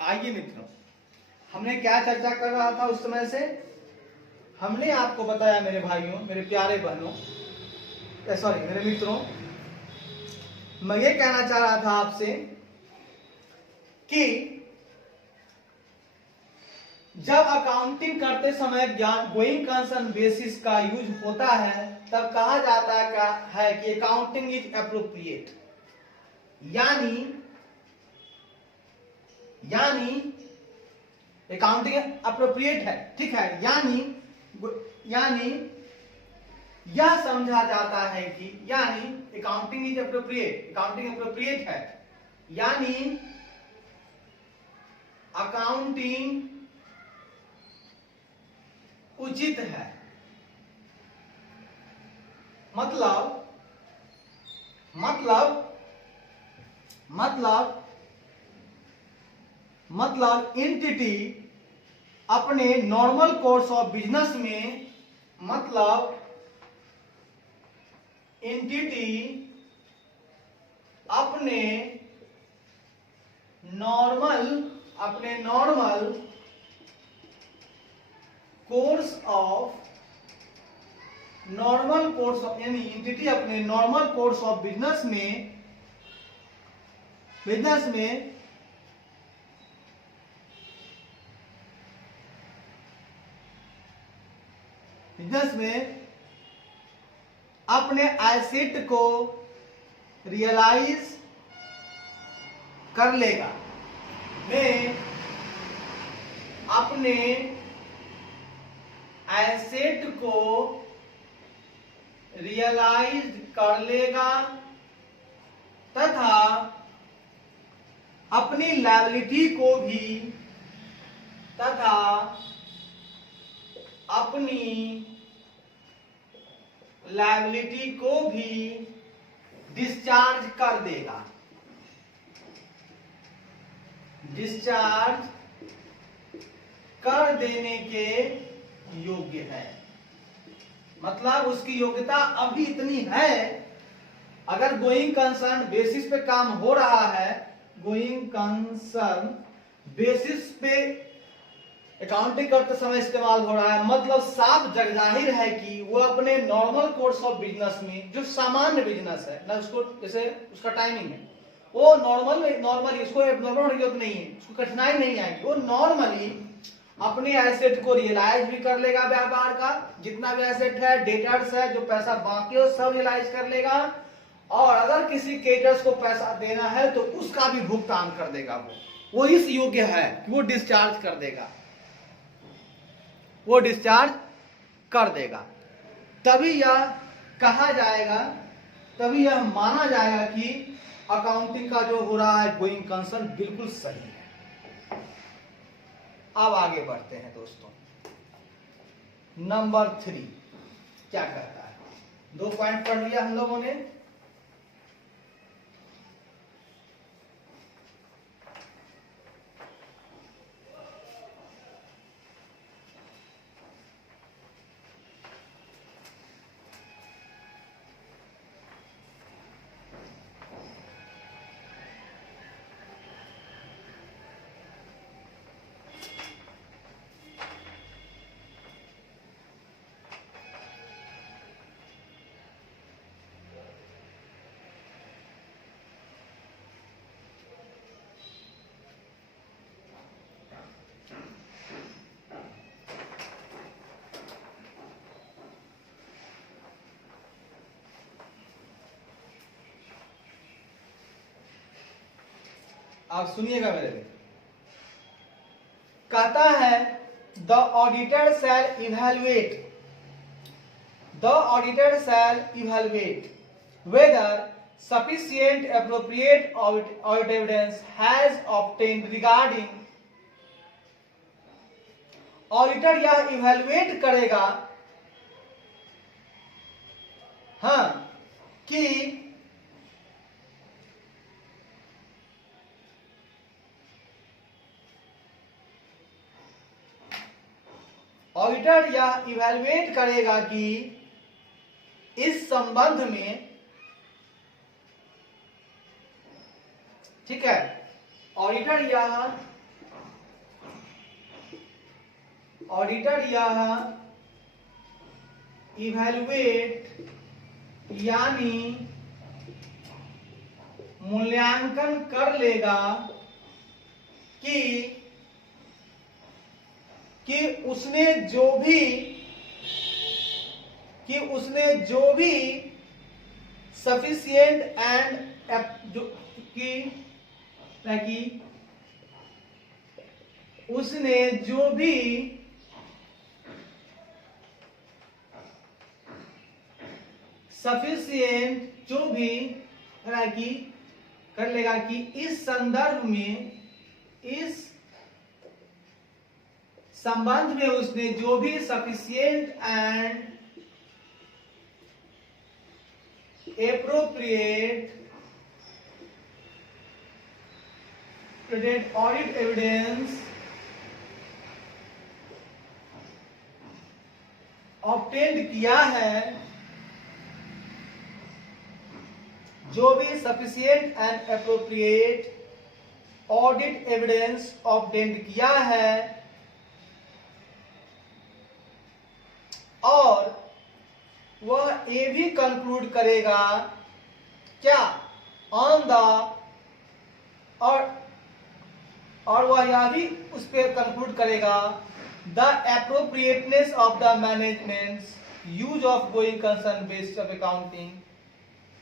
आइए मित्रों, हमने क्या चर्चा कर रहा था उस समय से। हमने आपको बताया मेरे भाइयों, मेरे प्यारे बहनों, सॉरी मेरे मित्रों, मैं ये कहना चाह रहा था आपसे कि जब अकाउंटिंग करते समय गोइंग कंसर्न बेसिस का यूज होता है तब कहा जाता है कि अकाउंटिंग इज एप्रोप्रिएट, यानी अकाउंटिंग अप्रोप्रिएट है, ठीक है। यानी यह समझा जाता है कि accounting is appropriate, accounting appropriate है, यानी अकाउंटिंग उचित है। मतलब एंटिटी अपने नॉर्मल कोर्स ऑफ बिजनेस में, अपने नॉर्मल कोर्स ऑफ यानी एंटिटी अपने नॉर्मल कोर्स ऑफ बिजनेस में अपने एसेट को रियलाइज कर लेगा, अपने एसेट को रियलाइज कर लेगा तथा अपनी लायबिलिटी को भी डिस्चार्ज कर देगा, डिस्चार्ज कर देने के योग्य है। मतलब उसकी योग्यता अभी इतनी है, अगर गोइंग कंसर्न बेसिस पे काम हो रहा है, गोइंग कंसर्न बेसिस पे अकाउंटिंग करते समय इस्तेमाल हो रहा है, मतलब साफ जगजाहिर है कि वो अपने नॉर्मल कोर्स ऑफ बिजनेस में, जो सामान्य बिजनेस है ना, उसको जैसे उसका टाइमिंग है, वो नॉर्मली उसको एब्नॉर्मल होने की जरूरत नहीं है, उसको कठिनाई नहीं आएगी, वो नॉर्मली अपने एसेट को रियलाइज भी कर लेगा, व्यापार का जितना भी एसेट है, डेटर्स है, जो पैसा बाकी है सब रियलाइज कर लेगा, और अगर किसी क्रेडिटर्स को पैसा देना है तो उसका भी भुगतान कर देगा। वो इस योग्य है कि वो डिस्चार्ज कर देगा, तभी यह कहा जाएगा, तभी यह माना जाएगा कि अकाउंटिंग का जो हो रहा है गोइंग कंसर्न बिल्कुल सही है। अब आगे बढ़ते हैं दोस्तों, नंबर 3 क्या कहता है। 2 पॉइंट पढ़ लिया हम लोगों ने। आप सुनिएगा मेरे लिए, कहता है the auditor shell evaluate whether sufficient appropriate audit evidence has obtained regarding, auditor यह इवैल्यूएट करेगा कि ऑडिटर यह इवैल्यूएट करेगा कि इस संबंध में, ठीक है, ऑडिटर यह ऑडिटर यह इवैल्यूएट यानी मूल्यांकन कर लेगा कि उसने जो भी सफिशिएंट एंड उसने जो भी सफिशिएंट कर लेगा कि इस संबंध में उसने जो भी sufficient and appropriate audit evidence obtained किया है, जो भी sufficient and appropriate audit evidence obtained किया है और वह ये भी कंक्लूड करेगा क्या ऑन द और वह यह भी उस पर कंक्लूड करेगा the appropriateness of the managements use of going concern based of accounting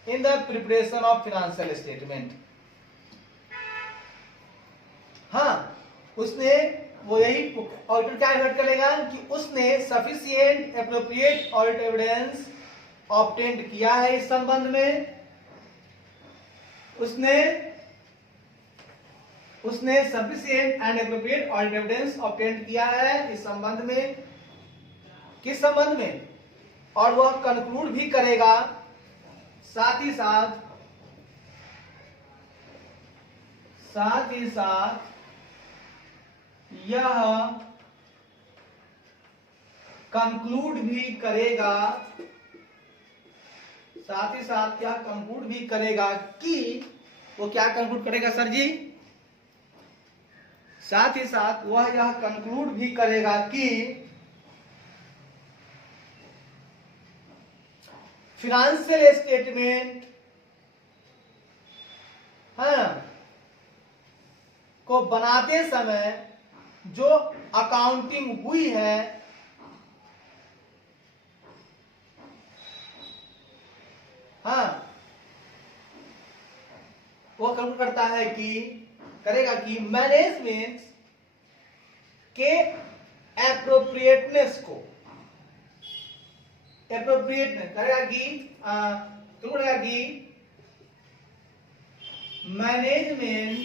in the preparation of financial statement. हाँ, उसने वो यही ऑडिटर क्या एडवर्ट करेगा कि उसने sufficient appropriate audit evidence obtained किया है इस संबंध में, उसने sufficient and appropriate audit evidence obtained किया है इस संबंध में, किस संबंध में, और वह कंक्लूड भी करेगा, साथ ही साथ यह कंक्लूड भी करेगा, साथ ही साथ यह कंक्लूड भी करेगा कि वो क्या कंक्लूड करेगा सर जी? साथ ही साथ वह यह कंक्लूड भी करेगा कि फाइनेंशियल स्टेटमेंट को बनाते समय जो अकाउंटिंग हुई है वो कंक्लूड करता है करेगा कि मैनेजमेंट के एप्रोप्रिएटनेस को करेगा कि मैनेजमेंट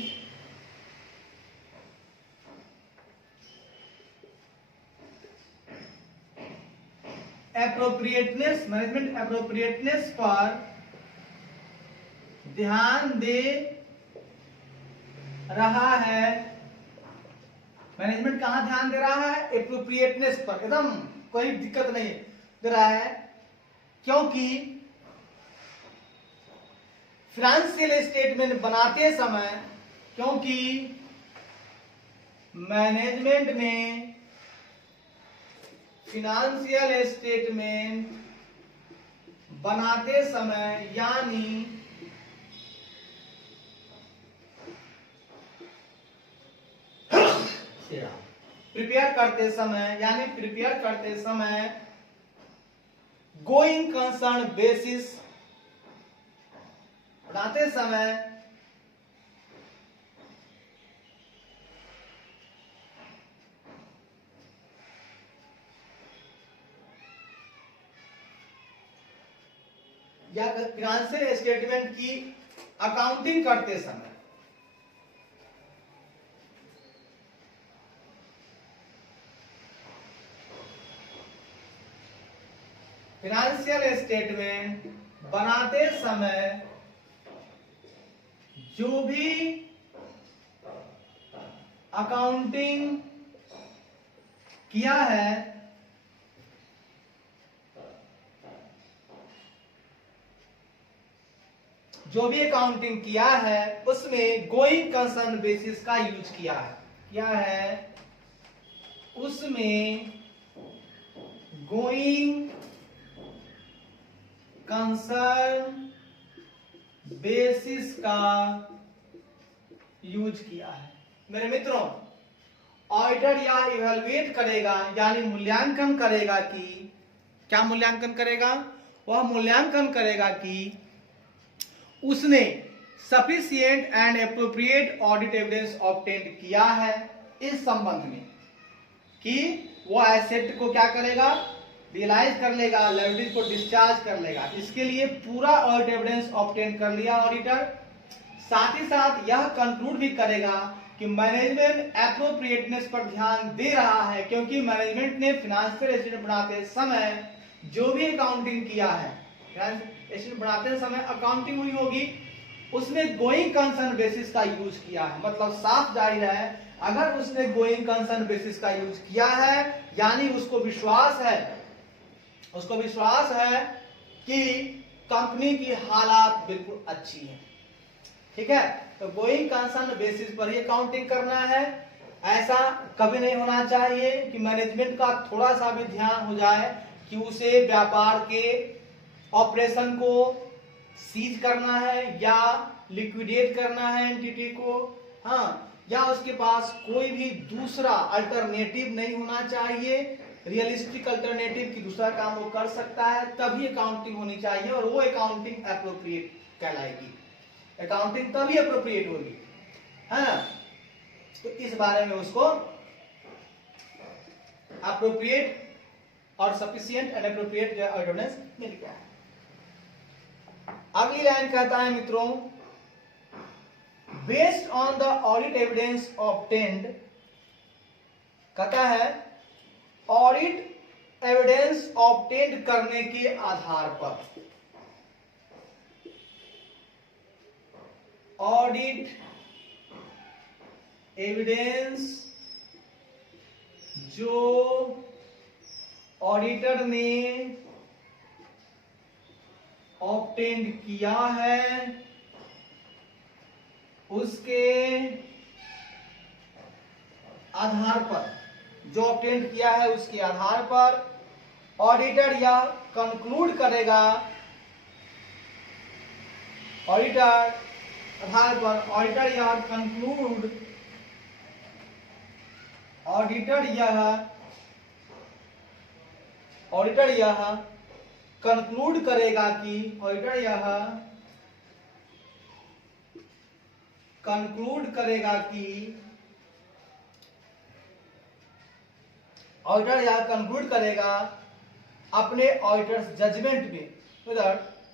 एप्रोप्रिएटनेस पर ध्यान दे रहा है। मैनेजमेंट कहां ध्यान दे रहा है? एप्रोप्रिएटनेस पर, एकदम कोई दिक्कत नहीं दे रहा है, क्योंकि फाइनेंशियल स्टेटमेंट बनाते समय मैनेजमेंट ने फाइनेंशियल स्टेटमेंट बनाते समय यानी प्रिपेयर करते समय गोइंग कंसर्न बेसिस बनाते समय या फाइनेंशियल स्टेटमेंट की अकाउंटिंग करते समय फाइनेंशियल स्टेटमेंट बनाते समय जो भी अकाउंटिंग किया है उसमें गोइंग कंसर्न बेसिस का यूज किया है उसमें गोइंग कंसर्न बेसिस का यूज किया है। मेरे मित्रों, ऑडिटर या इवेलुएट करेगा यानी मूल्यांकन करेगा कि क्या मूल्यांकन करेगा? वह मूल्यांकन करेगा कि उसने sufficient and appropriate audit evidence obtain किया है इस संबंध में कि वो एसेट को क्या करेगा, रियलाइज कर लेगा, लायबिलिटीज को डिस्चार्ज कर लेगा। इसके लिए पूरा ऑडिट एविडेंस ऑब्टेन कर लिया ऑडिटर। साथ ही साथ यह कंक्लूड भी करेगा कि मैनेजमेंट एप्रोप्रिएटनेस पर ध्यान दे रहा है, क्योंकि मैनेजमेंट ने फाइनेंशियल स्टेटमेंट बनाते समय जो भी अकाउंटिंग किया है, स्टेटमेंट बनाते समय अकाउंटिंग हुई होगी, उसमें गोइंग कंसर्न बेसिस का यूज किया है। मतलब साफ जाहिर है, अगर उसने गोइंग कंसर्न बेसिस का यूज किया है यानी उसको विश्वास है कि कंपनी की हालात बिल्कुल अच्छी है। ठीक है, तो गोइंग कंसर्न बेसिस पर ही अकाउंटिंग करना है। ऐसा कभी नहीं होना चाहिए कि मैनेजमेंट का थोड़ा सा भी ध्यान हो जाए कि उसे व्यापार के ऑपरेशन को सीज करना है या लिक्विडेट करना है एंटिटी को, हाँ, या उसके पास कोई भी दूसरा अल्टरनेटिव नहीं होना चाहिए, रियलिस्टिक अल्टरनेटिव की दूसरा काम वो कर सकता है, तभी अकाउंटिंग होनी चाहिए और वो अकाउंटिंग एप्रोप्रिएट कहलाएगी। अकाउंटिंग तभी एप्रोप्रिएट होगी, है ना? तो इस बारे में उसको एप्रोप्रिएट और सफिशिएंट एंड एप्रोप्रिएट एविडेंस मिल गया है। अगली लाइन कहता है मित्रों, based on the audit evidence obtained, कहता है ऑडिट एविडेंस ऑब्टेन्ड करने के आधार पर, ऑडिट एविडेंस जो ऑडिटर ने ऑब्टेन्ड किया है उसके आधार पर, जो ऑब्टेन्ड किया है उसके आधार पर ऑडिटर यह कंक्लूड करेगा, ऑडिटर आधार पर ऑडिटर यह कंक्लूड, ऑडिटर यह कंक्लूड करेगा कि, ऑडिटर यह कंक्लूड करेगा कि, ऑडिटर यह कंक्लूड करेगा अपने ऑडिटर्स जजमेंट में,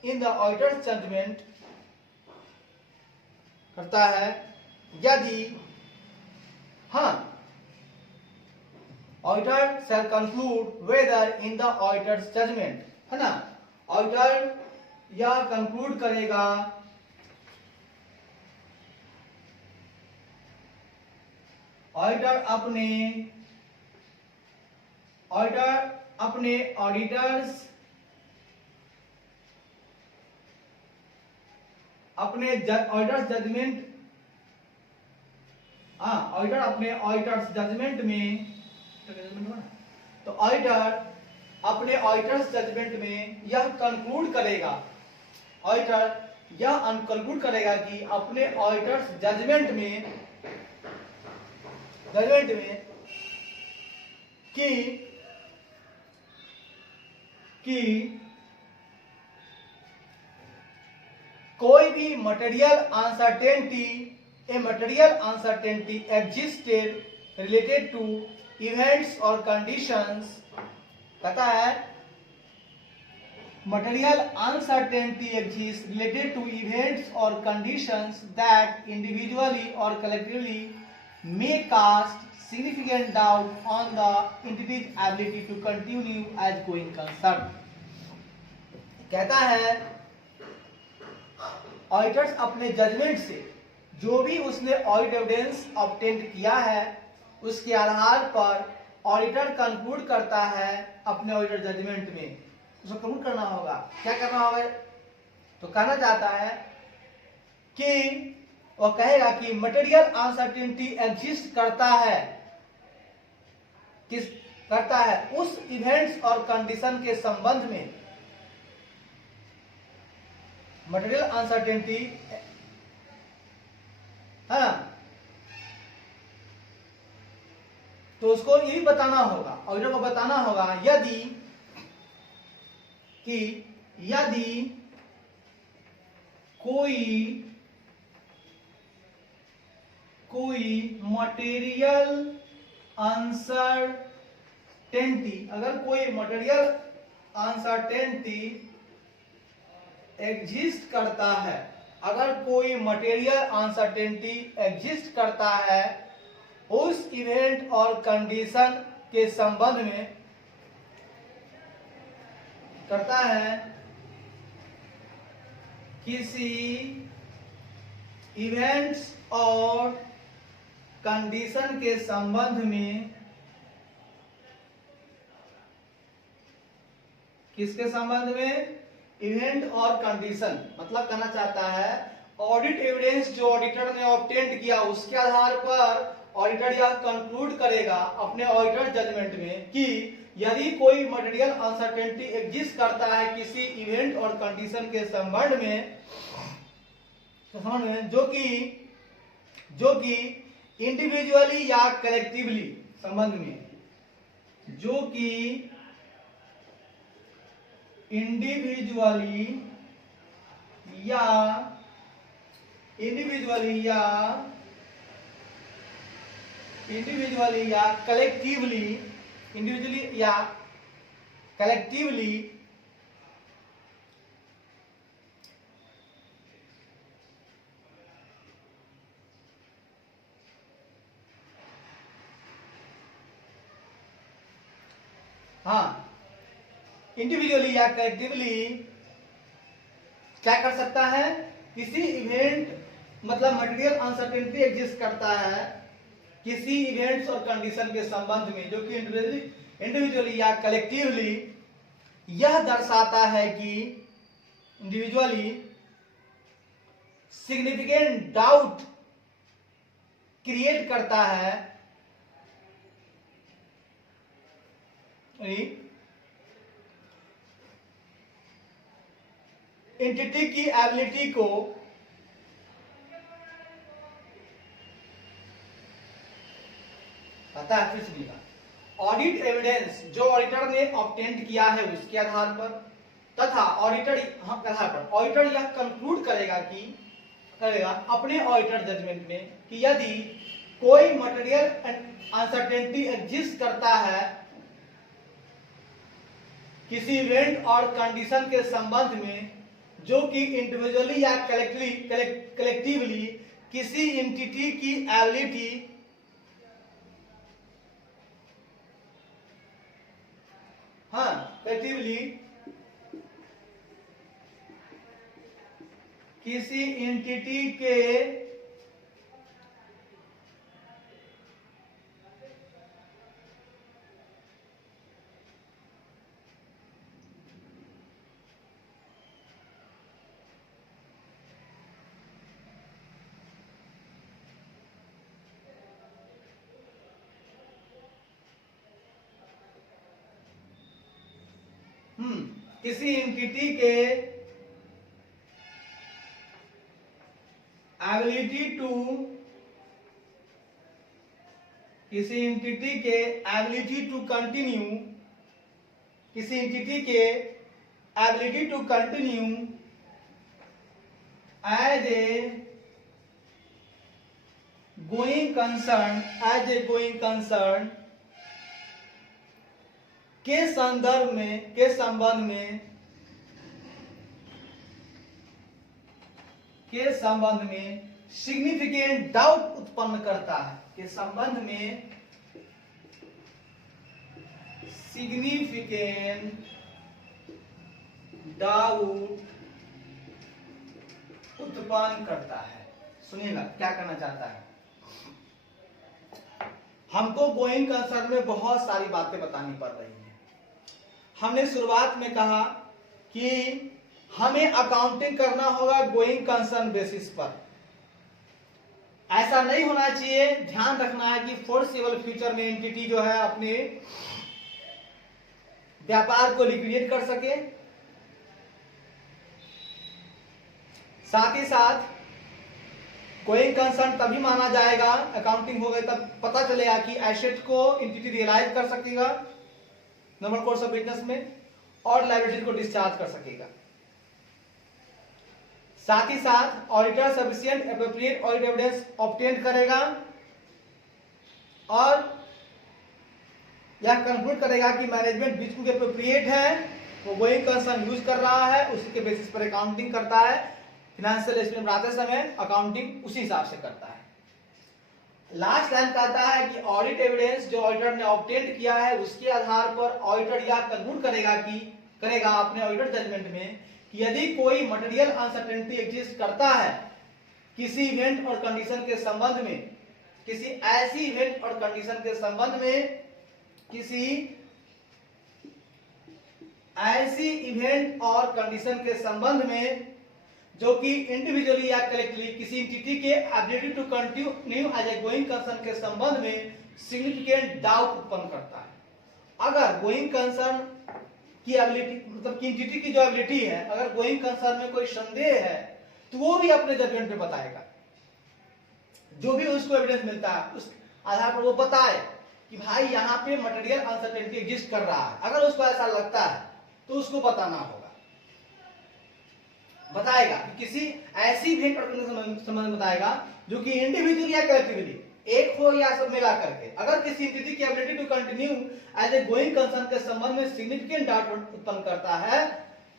इन द ऑडिटर्स जजमेंट करता है, यदि हाँ, auditor shall conclude whether in the auditor's judgement, है ना? ऑडिटर यह कंक्लूड करेगा ऑडिटर अपने ऑडिटर्स जजमेंट, ऑडिटर अपने ऑडिटर्स जजमेंट में, तो ऑडिटर अपने ऑडिटर्स जजमेंट में यह कंक्लूड करेगा, ऑडिटर यह कंक्लूड करेगा कि अपने ऑडिटर्स जजमेंट में कि कोई भी material uncertainty existed related to events और कंडीशंस, कहता है material uncertainty exist related to events और कंडीशंस दैट इंडिविजुअली और collectively may cast significant doubt on the entity's ability to continue as going concern। कहता है ऑडिटर्स अपने judgement से जो भी उसने ऑडिट एविडेंस ऑब्टेन किया है उसके आधार पर ऑडिटर कंक्लूड करता है अपने ऑडिटर जजमेंट में, उसको कंक्लूड करना होगा, क्या करना होगा? तो कहना चाहता है कि वो कहेगा कि मटेरियल अनसर्टेनिटी एग्जिस्ट करता है किस करता है उस इवेंट्स और कंडीशन के संबंध में मटेरियल अनसर्टेनिटी है, तो उसको ये बताना होगा, ऑडिटर को बताना होगा यदि कोई मटेरियल अनसर्टेनिटी, अगर कोई मटेरियल अनसर्टेनिटी एग्जिस्ट करता है, अगर कोई मटेरियल अनसर्टेनिटी एग्जिस्ट करता है उस इवेंट और कंडीशन के संबंध में करता है किसी इवेंट्स और कंडीशन के संबंध में, किसके संबंध में, इवेंट और कंडीशन, मतलब कहना चाहता है ऑडिट एविडेंस जो ऑडिटर ने ऑब्टेन किया उसके आधार पर ऑडिटर यह कंक्लूड करेगा अपने ऑडिटर जजमेंट में कि यदि कोई मटेरियल अनसर्टेनिटी एग्जिस्ट करता है किसी इवेंट और कंडीशन के संबंध में जो कि इंडिविजुअली या कलेक्टिवली संबंध में, जो कि इंडिविजुअली या कलेक्टिवली इंडिविजुअली या कलेक्टिवली क्या कर सकता है, किसी इवेंट, मतलब मटेरियल अनसर्टेनिटी एग्जिस्ट करता है किसी इवेंट्स और कंडीशन के संबंध में जो कि इंडिविजुअली या कलेक्टिवली यह दर्शाता है कि इंडिविजुअली सिग्निफिकेंट डाउट क्रिएट करता है एंटिटी की एबिलिटी को पता है, फिर सुनिएगा, ऑडिट एविडेंस जो ऑडिटर ने ऑब्टेन किया है उसके आधार पर तथा ऑडिटर यह कंक्लूड करेगा अपने ऑडिटर जजमेंट में कि यदि कोई मटेरियल अनसर्टेनिटी एग्जिस्ट करता है किसी इवेंट और कंडीशन के संबंध में जो कि इंडिविजुअली या कलेक्टिवली किसी एंटिटी की एबिलिटी कलेक्टिवली किसी एंटिटी के किसी एंटिटी के ability to continue as a going concern के संबंध में सिग्निफिकेंट डाउट उत्पन्न करता है, के संबंध में सिग्निफिकेंट डाउट उत्पन्न करता है। सुनिएगा क्या करना चाहता है, हमको गोइंग कंसर्न में बहुत सारी बातें बतानी पड़ रही हैं। हमने शुरुआत में कहा कि हमें अकाउंटिंग करना होगा गोइंग कंसर्न बेसिस पर, ऐसा नहीं होना चाहिए। ध्यान रखना है कि फोर्सेबल फ्यूचर में एंटिटी जो है अपने व्यापार को लिक्विडेट कर सके। साथ ही साथ गोइंग कंसर्न तभी माना जाएगा, अकाउंटिंग हो गई तब पता चलेगा कि एसेट को एंटिटी रियलाइज कर सकेगा नॉर्मल कोर्स ऑफ बिजनेस में और लायबिलिटी को डिस्चार्ज कर सकेगा। साथ ही साथ auditor sufficient appropriate audit evidence obtain करेगा और यह कंक्लूड करेगा कि मैनेजमेंट विच बुक एप्रोप्रिएट है, वो गोइंग कंसर्न यूज कर रहा है, उसी के बेसिस पर अकाउंटिंग करता है। फाइनेंशियल स्टेटमेंट बनाते समय अकाउंटिंग उसी हिसाब से करता है। लास्ट लाइन कहता है कि ऑडिट एविडेंस जो ऑडिटर ने ऑब्टेन किया है उसके आधार पर ऑडिटर यह कंक्लूड करेगा अपने ऑडिटर जजमेंट में कि यदि कोई मटेरियल अनसर्टेनिटी एग्जिस्ट करता है किसी इवेंट और कंडीशन के संबंध में, किसी ऐसी इवेंट और कंडीशन के संबंध में, किसी ऐसी इवेंट और कंडीशन के संबंध में जो कि इंडिविजुअली या कलेक्टिवली किसी एंटिटी के ability to continue as a going concern के संबंध में सिग्निफिकेंट डाउट उत्पन्न करता है। अगर गोइंग कंसर्न की एबिलिटी मतलब कि एंटिटी की जो एबिलिटी है, अगर गोइंग कंसर्न में कोई संदेह है तो वो भी अपने जजमेंट में बताएगा। जो भी उसको एविडेंस मिलता है उस आधार पर वो बताए कि भाई यहाँ पे मटेरियल अनसर्टेनिटी एग्जिस्ट कर रहा है। अगर उसको ऐसा लगता है तो उसको बताना होगा, बताएगा कि किसी ऐसी इवेंट और संबंध में बताएगा जो कि इंडिविजुअल या कलेक्टिवली एक हो या सब मिला करके अगर किसी एंटिटी की ability to continue as a going concern के संबंध में सिग्निफिकेंट डाउट उत्पन्न करता है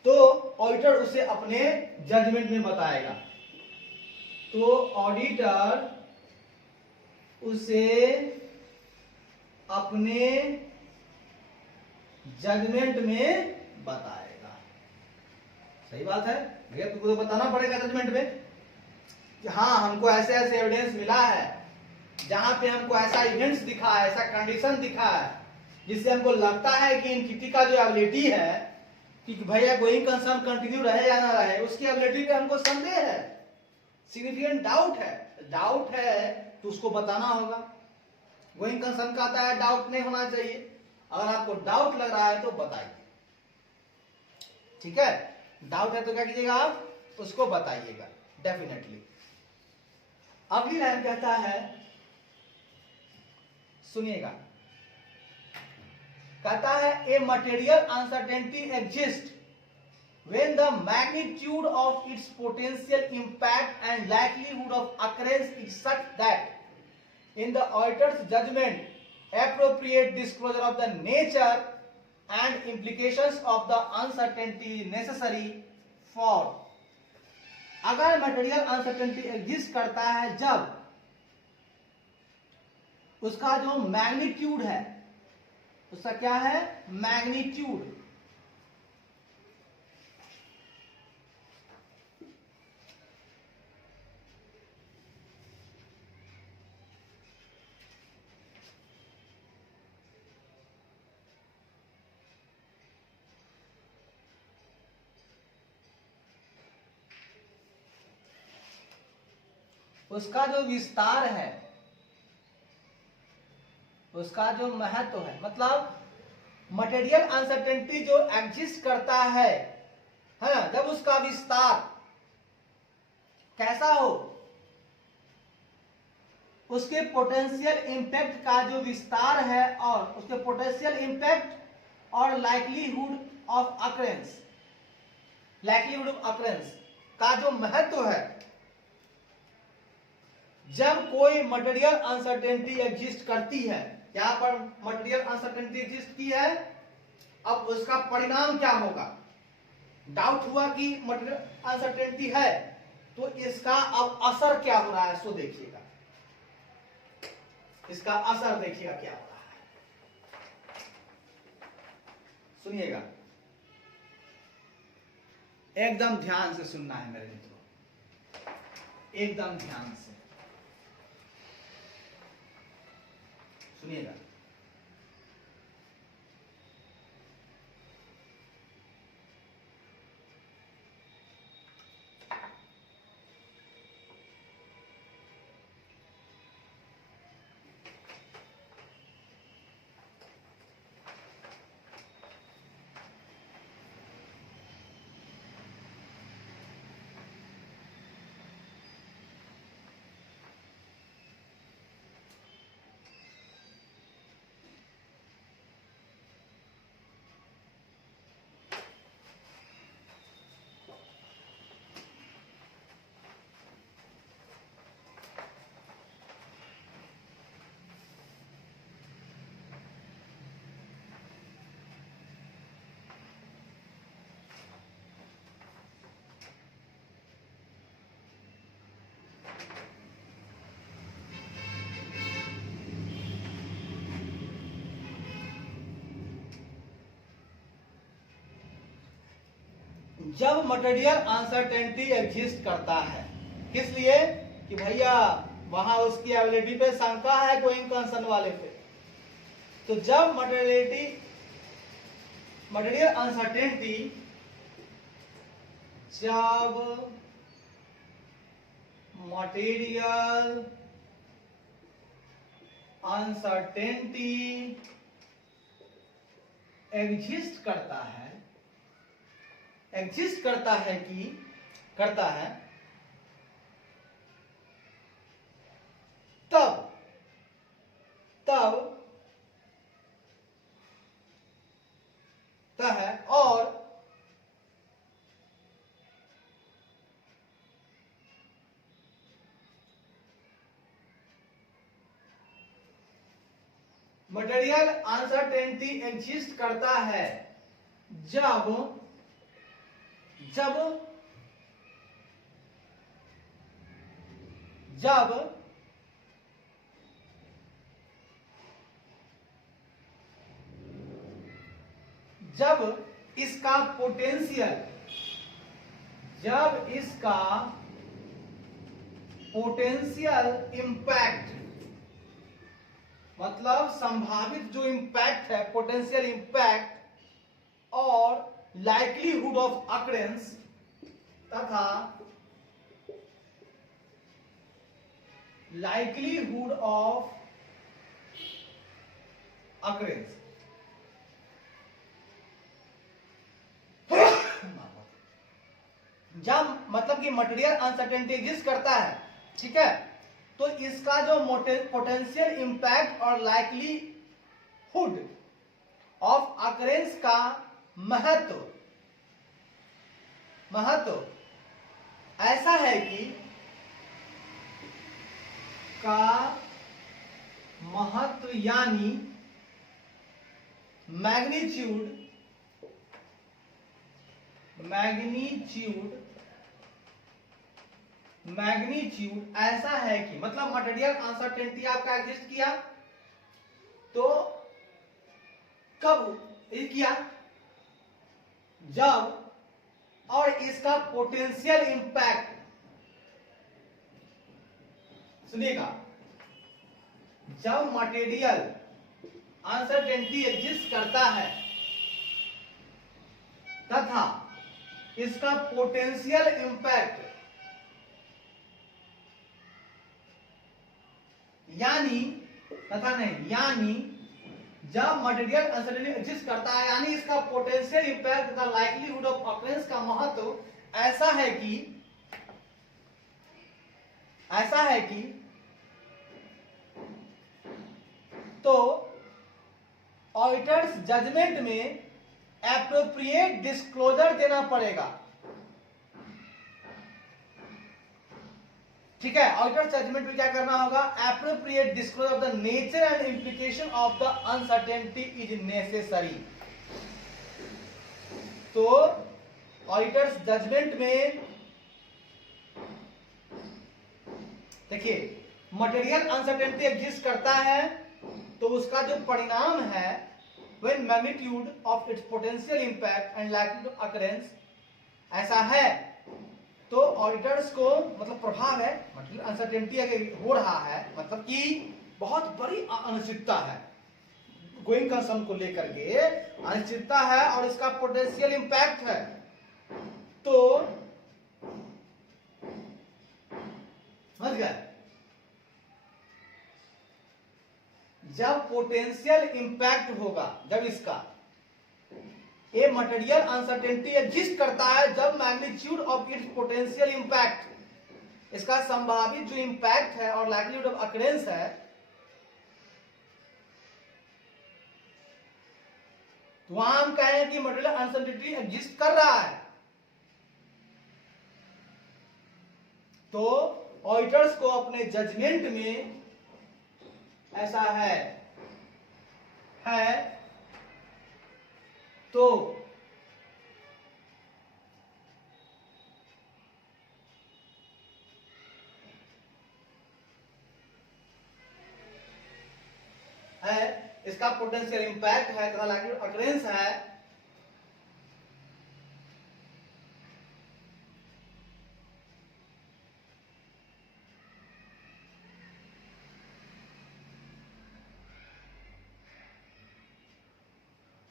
तो ऑडिटर उसे अपने जजमेंट में बताएगा। तो ऑडिटर उसे अपने जजमेंट में बताएगा। सही बात है भैया, तुमको तो बताना पड़ेगा जजमेंट में कि हाँ हमको ऐसे ऐसे एविडेंस मिला है जहां पे हमको ऐसा इवेंट्स दिखा है, ऐसा कंडीशन दिखा है जिससे हमको लगता है कि एंटिटी का जो एबिलिटी है कि भैया गोइंग कंसर्न कंटिन्यू रहे या ना रहे, उसकी एबिलिटी पे हमको संदेह है, सिग्निफिकेंट डाउट है तो उसको बताना होगा। गोइंग कंसर्न का आता है डाउट नहीं होना चाहिए। अगर आपको डाउट लग रहा है तो बताइए, ठीक है। डाउट है तो क्या कीजिएगा, आप उसको बताइएगा डेफिनेटली। अगली लाइन कहता है, सुनिएगा, कहता है a material uncertainty exist when the magnitude of its potential impact and likelihood of occurrence is such that in the auditor's judgment appropriate disclosure of the nature and implications of the uncertainty necessary for। अगर material uncertainty exist करता है जब उसका जो magnitude है, उसका क्या है, मैग्नीट्यूड, उसका जो विस्तार है, उसका जो महत्व है, मतलब मटेरियल अनसर्टेनिटी जो एग्जिस्ट करता है ना, जब उसका विस्तार कैसा हो, उसके पोटेंशियल इंपैक्ट का जो विस्तार है और उसके पोटेंशियल इंपैक्ट और likelihood of occurrence, likelihood of occurrence का जो महत्व है, जब कोई मटेरियल अनसर्टेनिटी एग्जिस्ट करती है, यहां पर मटेरियल अनसर्टेनिटी एग्जिस्ट की है, अब उसका परिणाम क्या होगा, डाउट हुआ कि मटेरियल अनसर्टेनिटी है तो इसका अब असर क्या हो रहा है, सो देखिएगा, इसका असर देखिएगा क्या हो रहा है। सुनिएगा, एकदम ध्यान से सुनना है मेरे मित्रों, एकदम ध्यान से सुनिएगा। जब मटेरियल अनसर्टेनिटी एग्जिस्ट करता है, किस लिए कि भैया वहां उसकी एबिलिटी पे शंका है गोइंग कंसर्न वाले पे। तो जब मटेरियल अनसर्टेनिटी जब मटेरियल अनसर्टेनिटी एग्जिस्ट करता है तब है और मटेरियल अनसर्टेनिटी एग्जिस्ट करता है जब इसका पोटेंशियल इंपैक्ट, मतलब संभावित जो इंपैक्ट है, पोटेंशियल इंपैक्ट और लाइक्लीहुड ऑफ अकरेंस तथा लाइक्लीहुड ऑफ अकरेंस जब मतलब कि मटेरियल अनसर्टेनिटी एग्जिस्ट करता है, ठीक है, तो इसका जो पोटेंशियल इंपैक्ट और लाइक्लीहुड ऑफ अकरेंस का महत्व ऐसा है कि यानी मैग्नीट्यूड ऐसा है कि मतलब मटेरियल अनसर्टेनिटी आपका एग्जिस्ट किया तो कब ये किया, जब और इसका पोटेंशियल इंपैक्ट, सुनिएगा, जब मटेरियल अनसर्टेनिटी एग्जिस्ट करता है तथा इसका पोटेंशियल इंपैक्ट यानी जब मटेरियल अनसर्टेनिटी एग्जिस्ट करता है यानी इसका पोटेंशियल इंपैक्ट तथा लाइक्लीहुड ऑफ अकरेंस का महत्व ऐसा है कि तो ऑडिटर्स जजमेंट में एप्रोप्रिएट डिस्क्लोजर देना पड़ेगा, ठीक है। ऑडिटर जजमेंट में क्या करना होगा, appropriate disclosure of the nature and implication of the uncertainty is necessary. तो ऑडिटर्स जजमेंट में देखिए मटेरियल अनसर्टेनिटी एग्जिस्ट करता है तो उसका जो परिणाम है when magnitude of its potential impact and likelihood of occurrence ऐसा है तो ऑडिटर्स को मतलब प्रभाव है, मतलब अनसर्टेनिटी अगर हो रहा है मतलब कि बहुत बड़ी अनिश्चितता है, गोइंग कंसर्न को लेकर के अनिश्चितता है और इसका पोटेंशियल इंपैक्ट है, तो समझ गए, जब पोटेंशियल इंपैक्ट होगा, जब इसका ये मटेरियल अनसर्टेनिटी एग्जिस्ट करता है जब magnitude of its potential impact, इसका संभावित जो इंपैक्ट है और लाइक्लीहुड ऑफ अकरेंस है, तो वहां हम कहें कि मटेरियल अनसर्टेनिटी एग्जिस्ट कर रहा है, तो ऑडिटर्स को अपने जजमेंट में ऐसा है तो इसका पोटेंशियल इंपैक्ट है तथा लाइक्लीहुड ऑफ अकरेंस है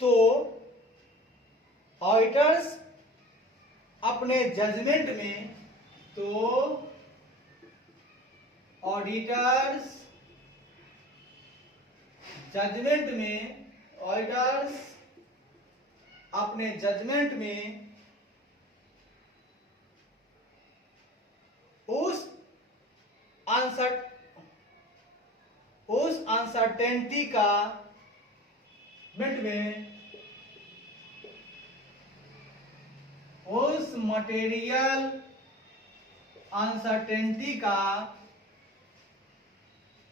तो ऑडिटर्स अपने जजमेंट में ऑडिटर्स अपने जजमेंट में उस अनसर्टेनिटी का उस मटेरियल अनसर्टेनिटी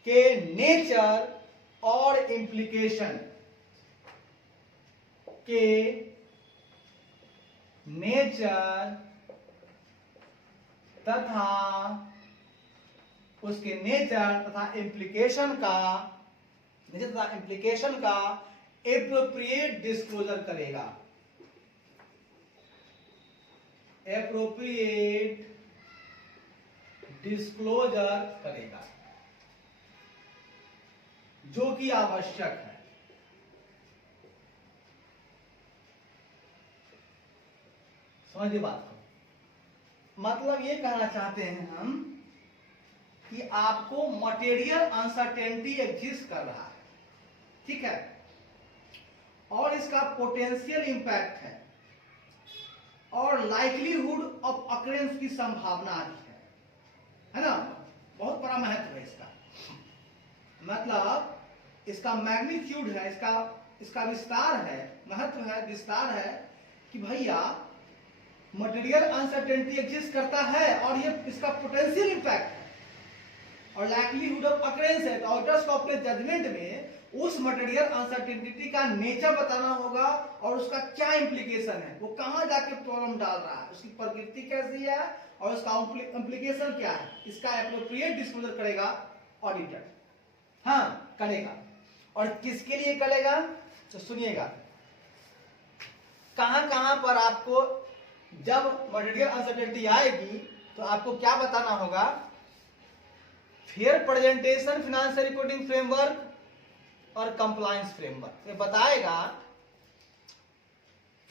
के नेचर और इम्प्लीकेशन तथा उसके नेचर तथा इम्प्लीकेशन का एप्रोप्रिएट डिस्क्लोजर करेगा। जो कि आवश्यक है। समझिए बात को, मतलब ये कहना चाहते हैं हम कि आपको मटेरियल अनसर्टेनिटी एग्जिस्ट कर रहा है, ठीक है, और इसका पोटेंशियल इंपैक्ट है और लाइक्लीहुड ऑफ अकरेंस की संभावना है ना, बहुत बड़ा महत्व है इसका। मतलब इसका मैग्नीट्यूड है, इसका विस्तार है, महत्व है, विस्तार है कि भैया मटेरियल अनसर्टेनिटी एग्जिस्ट करता है और ये इसका पोटेंशियल इंपैक्ट है और लाइक्लीहुड ऑफ अकरेंस है। तो ऑडिटर्स को अपने जजमेंट में उस मटेरियल अनसर्टेनिटी का नेचर बताना होगा और उसका क्या इंप्लीकेशन है, वो कहां जाके प्रॉब्लम डाल रहा है, उसकी प्रकृति कैसी है और उसका इंप्लीकेशन क्या है, इसका एप्रोप्रिएट डिस्क्लोजर करेगा ऑडिटर। हाँ, करेगा। और किसके लिए करेगा तो सुनिएगा, कहां कहां पर आपको जब मटेरियल अनसर्टेनिटी आएगी तो आपको क्या बताना होगा, fair presentation financial reporting framework और कंप्लायंस फ्रेमवर्क। ये बताएगा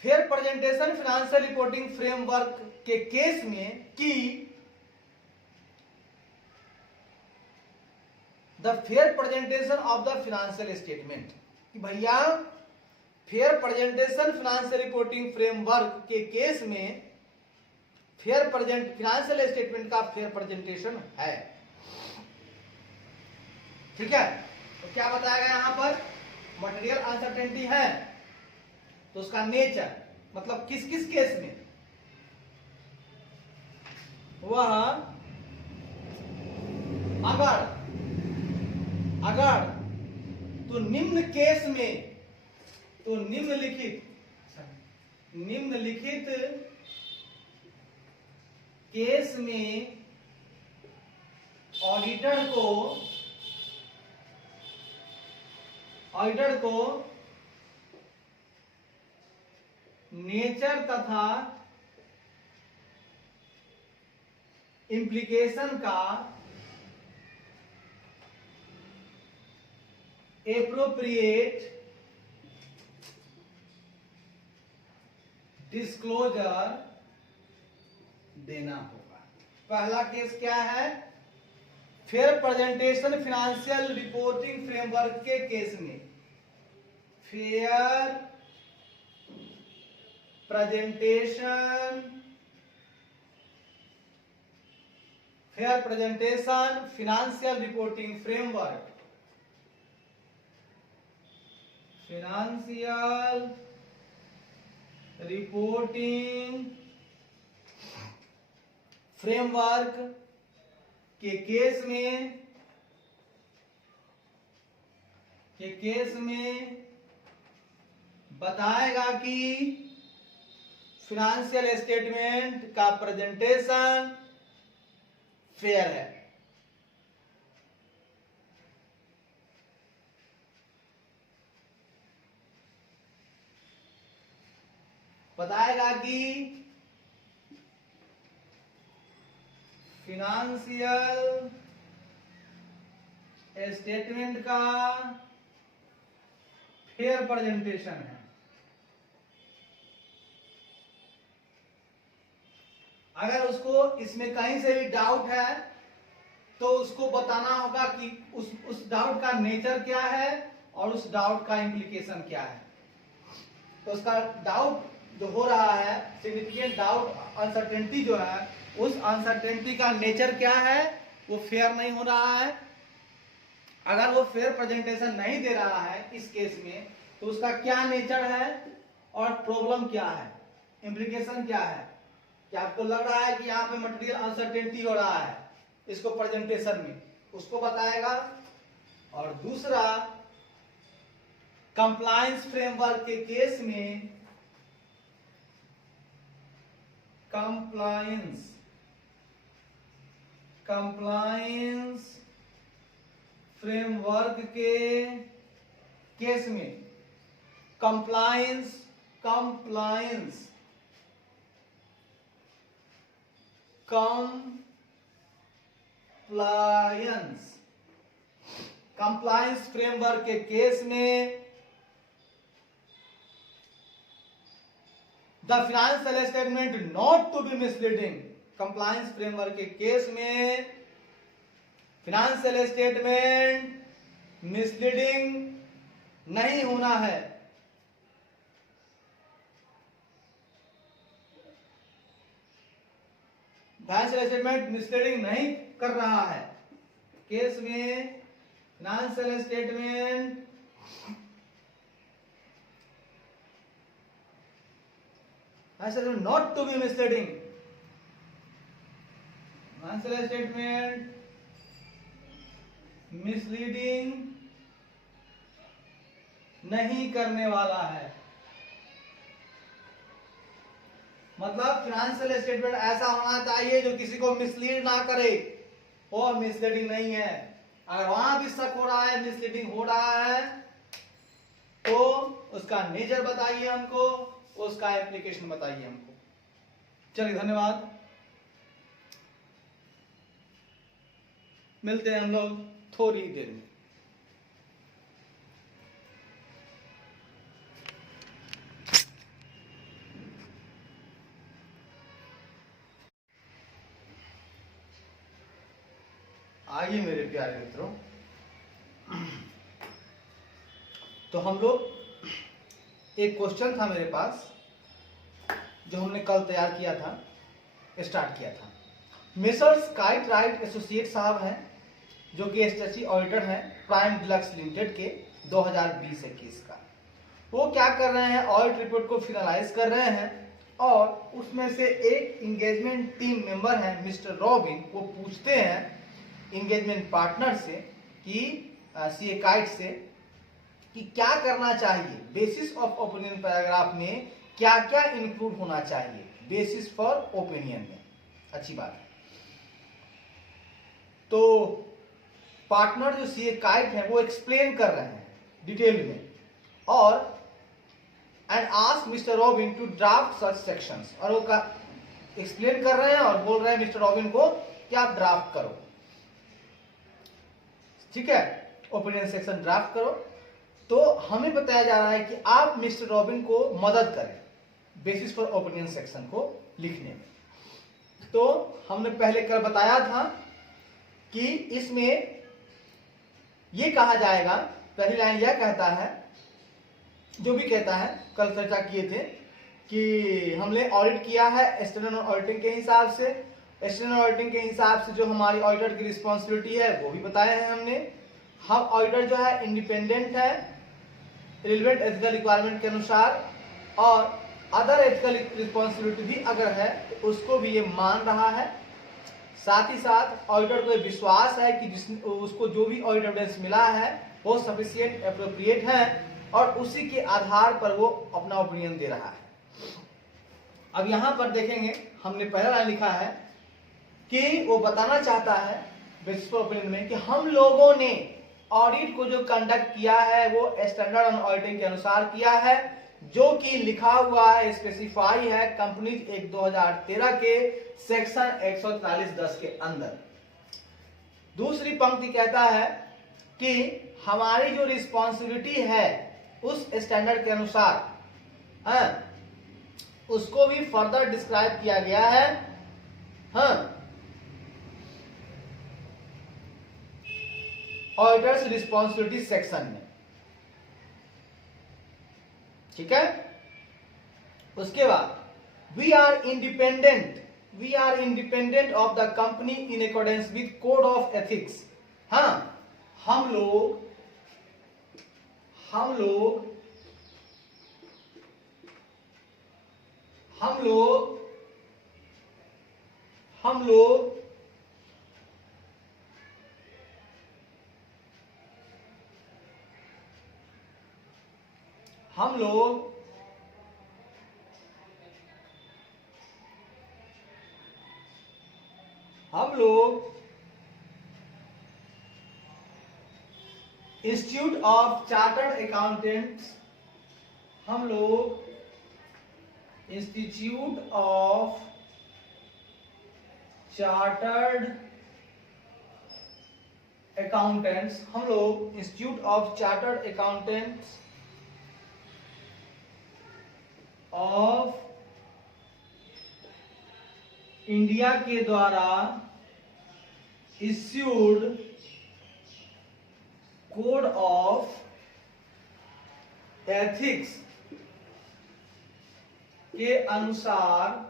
fair presentation financial reporting framework के केस में कि the fair presentation of the financial statement, कि भैया fair presentation financial reporting framework के केस में फाइनेंशियल स्टेटमेंट का फेयर प्रेजेंटेशन है, ठीक है। तो क्या बताया गया यहां पर, मटेरियल अनसर्टेनिटी है तो उसका नेचर, मतलब किस किस केस में, वह अगर तो निम्नलिखित केस में ऑडिटर को नेचर तथा इंप्लीकेशन का एप्रोप्रिएट डिस्क्लोजर देना होगा। पहला केस क्या है, fair presentation financial reporting framework के केस में fair presentation financial reporting framework, financial reporting framework के केस में बताएगा कि फाइनेंशियल स्टेटमेंट का प्रेजेंटेशन फेयर है। बताएगा कि फाइनेंशियल स्टेटमेंट का फेयर प्रेजेंटेशन है, अगर उसको इसमें कहीं से भी डाउट है तो उसको बताना होगा कि उस डाउट का नेचर क्या है और उस डाउट का इम्प्लीकेशन क्या है। तो उसका डाउट जो हो रहा है, सिग्निफिकेंट डाउट, अनसर्टेनिटी जो है, उस अनसर्टेनिटी का नेचर क्या है, वो फेयर नहीं हो रहा है। अगर वो फेयर प्रेजेंटेशन नहीं दे रहा है इस केस में, तो उसका क्या नेचर है और प्रॉब्लम क्या है, इम्प्लीकेशन क्या है। क्या आपको लग रहा है कि यहाँ पे मटेरियल अनसर्टेनिटी हो रहा है इसको प्रेजेंटेशन में, उसको बताएगा। और दूसरा, कंप्लायंस फ्रेमवर्क के केस में कंप्लायंस फ्रेमवर्क के केस में कंप्लायंस फ्रेमवर्क के केस में the financial statement not to be misleading. Compliance framework के केस में फाइनेंशियल स्टेटमेंट मिसलीडिंग नहीं होना है। फाइनेंशियल स्टेटमेंट मिसलीडिंग नहीं कर रहा है केस में financial statement not to be misleading. Financial statement misleading नहीं करने वाला है। मतलब फाइनेंशियल स्टेटमेंट ऐसा होना चाहिए जो किसी को मिसलीड ना करे, वो मिसलीडिंग नहीं है। अगर वहां भी शक हो रहा है, मिसलीडिंग हो रहा है, तो उसका नेचर बताइए हमको, उसका एप्लीकेशन बताइए हमको। चलिए, धन्यवाद। मिलते हैं हम लोग थोड़ी देर में। आइए मेरे प्यारे मित्रों, तो हम लोग, एक क्वेश्चन था मेरे पास जो हमने कल तैयार किया था, स्टार्ट किया था। मेसर्स काइट राइट एसोसिएट साहब हैं जो कि स्टैट्यूटरी ऑडिटर हैं प्राइम डिलक्स लिमिटेड के 2020-21 का। वो क्या कर रहे हैं, ऑडिट रिपोर्ट को फिनलाइज कर रहे हैं और उसमें से एक इंगेजमेंट टीम मेंबर हैं मिस्टर रॉबिन, वो पूछते हैं इंगेजमेंट पार्टनर से कि सीए काइट से कि क्या करना चाहिए, बेसिस ऑफ ओपिनियन पैराग्राफ में क्या क्या इंक्लूड होना चाहिए बेसिस फॉर ओपिनियन में। अच्छी बात है। तो पार्टनर जो सीए काइट है वो एक्सप्लेन कर रहे हैं डिटेल में और and ask mister Robin to draft such sections, और वो एक्सप्लेन कर रहे हैं और बोल रहे हैं मिस्टर रॉबिन को कि आप ड्राफ्ट करो। ठीक है, ओपिनियन सेक्शन ड्राफ्ट करो। तो हमें बताया जा रहा है कि आप मिस्टर रॉबिन को मदद करें बेसिस फॉर ओपिनियन सेक्शन को लिखने में। तो हमने पहले कर बताया था कि इसमें ये कहा जाएगा, पहली लाइन यह कहता है, जो भी कहता है, कल चर्चा किए थे कि हमने ऑडिट किया है एक्सटर्नल ऑडिटिंग के हिसाब से। एक्सटर्नल ऑडिटिंग के हिसाब से जो हमारी ऑडिटर की रिस्पॉन्सिबिलिटी है वो भी बताया है हमने। हम ऑडिटर जो है इंडिपेंडेंट है रिलेवेंट एथिकल रिक्वायरमेंट के अनुसार, और अदर एथिकल रिस्पॉन्सिबिलिटी भी अगर है तो उसको भी ये मान रहा है। साथ ही साथ ऑडिटर को विश्वास है कि उसको जो भी ऑडिट एविडेंस मिला है वो सफिशिएंट एप्रोप्रिएट है और उसी के आधार पर वो अपना ओपिनियन दे रहा है। अब यहां पर देखेंगे, हमने पहला लाइन लिखा है कि वो बताना चाहता है बेसिस फॉर ओपिनियन में कि हम लोगों ने ऑडिट को जो कंडक्ट किया है वो स्टैंडर्ड ऑन ऑडिटिंग के अनुसार किया है, जो कि लिखा हुआ है, स्पेसिफाई है कंपनीज एक्ट 2013 के सेक्शन 143(10) के अंदर। दूसरी पंक्ति कहता है कि हमारी जो रिस्पॉन्सिबिलिटी है उस स्टैंडर्ड के अनुसार उसको भी फर्दर डिस्क्राइब किया गया है हाँ, ऑडिटर्स रिस्पॉन्सिबिलिटी सेक्शन में, ठीक है। उसके बाद we are independent of the company in accordance with code of ethics. हाँ, हम लोग हम लोग हम लोग हम लोग हम लोग हम लोग इंस्टीट्यूट ऑफ चार्टर्ड अकाउंटेंट्स हम लोग इंस्टीट्यूट ऑफ चार्टर्ड अकाउंटेंट्स हम लोग institute of chartered accountants of India के द्वारा इश्यूड कोड ऑफ एथिक्स के अनुसार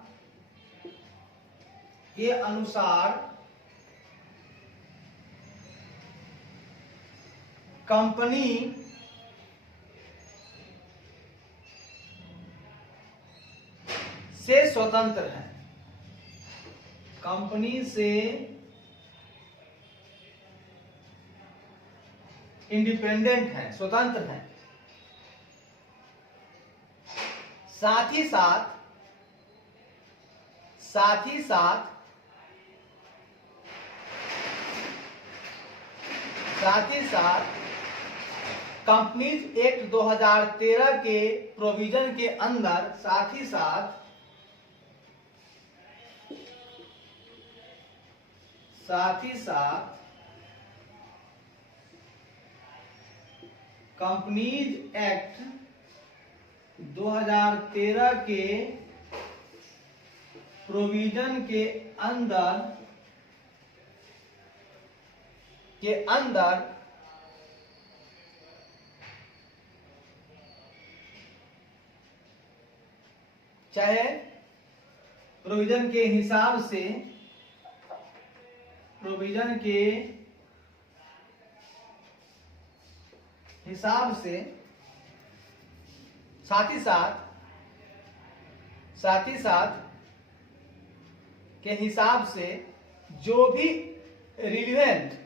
कंपनी से स्वतंत्र है, कंपनी से इंडिपेंडेंट है, स्वतंत्र है। साथ ही साथ कंपनीज एक्ट 2013 के प्रोविजन के अंदर साथ ही साथ कंपनीज एक्ट 2013 के प्रोविजन के अंदर चाहे प्रोविजन के हिसाब से साथ ही साथ के हिसाब से जो भी रिलीवेंट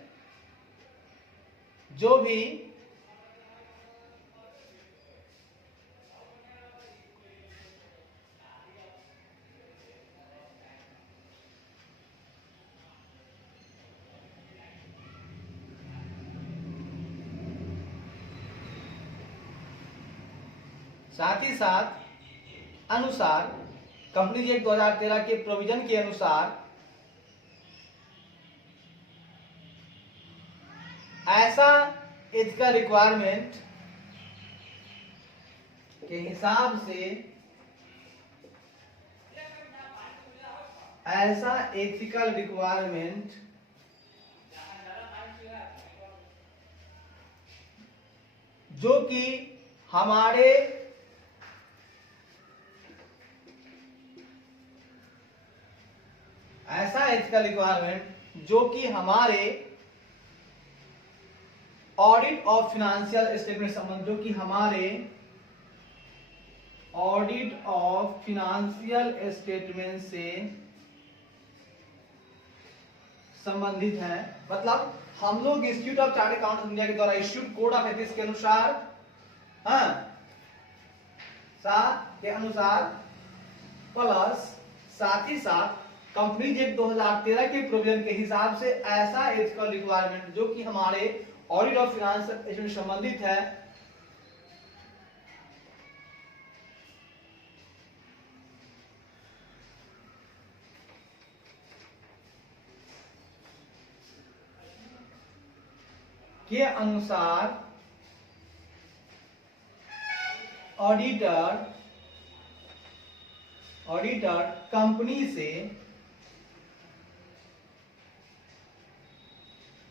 अनुसार कंपनीज एक्ट 2013 के प्रोविजन के अनुसार ऐसा एथिकल रिक्वायरमेंट के हिसाब से ऐसा एथिकल रिक्वायरमेंट जो कि हमारे ऑडिट ऑफ फिनेंशियल स्टेटमेंट संबंध जो कि हमारे ऑडिट ऑफ फिनेंशियल स्टेटमेंट से संबंधित है। मतलब हम लोग institute of chartered accountants India के द्वारा इश्यूड कोड ऑफ एथिक्स के अनुसार प्लस साथ ही साथ कंपनीज एक्ट 2013 के प्रोविजन के हिसाब से ऐसा एथिकल रिक्वायरमेंट जो कि हमारे ऑडिट ऑफ फिनेंस से संबंधित है के अनुसार ऑडिटर कंपनी से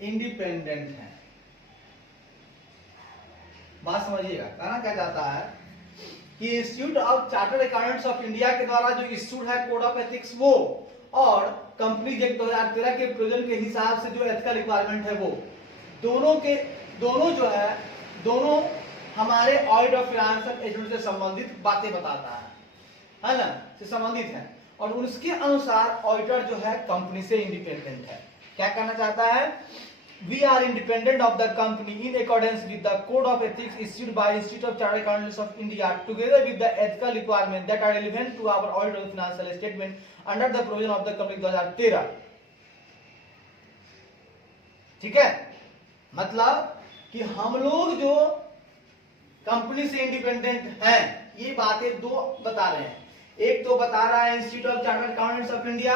इंडिपेंडेंट हैं। बात समझिएगा, कहना क्या चाहता है कि institute of chartered accountants of India के द्वारा जो इश्यूड है कोड ऑफ एथिक्स वो, और कंपनी एक्ट 2013 के प्रोविजन के हिसाब से जो एथिकल रिक्वायरमेंट है वो, दोनों जो है दोनों हमारे ऑडिट ऑफ फाइनेंशियल एस्टेटमेंट से संबंधित बातें बताता है ना, से संबंधित है। और उसके अनुसार ऑडिटर जो है कंपनी से इंडिपेंडेंट है। क्या कहना चाहता है, we are independent of the company in accordance with the code of ethics issued by institute of chartered accountants of India together with the ethical requirement that are relevant to our audit of financial statement under the provision of the company 2013। ठीक है, मतलब कि हम लोग जो company से independent हैं, ये बातें दो बता रहे हैं। एक तो बता रहा है institute of chartered accountants of India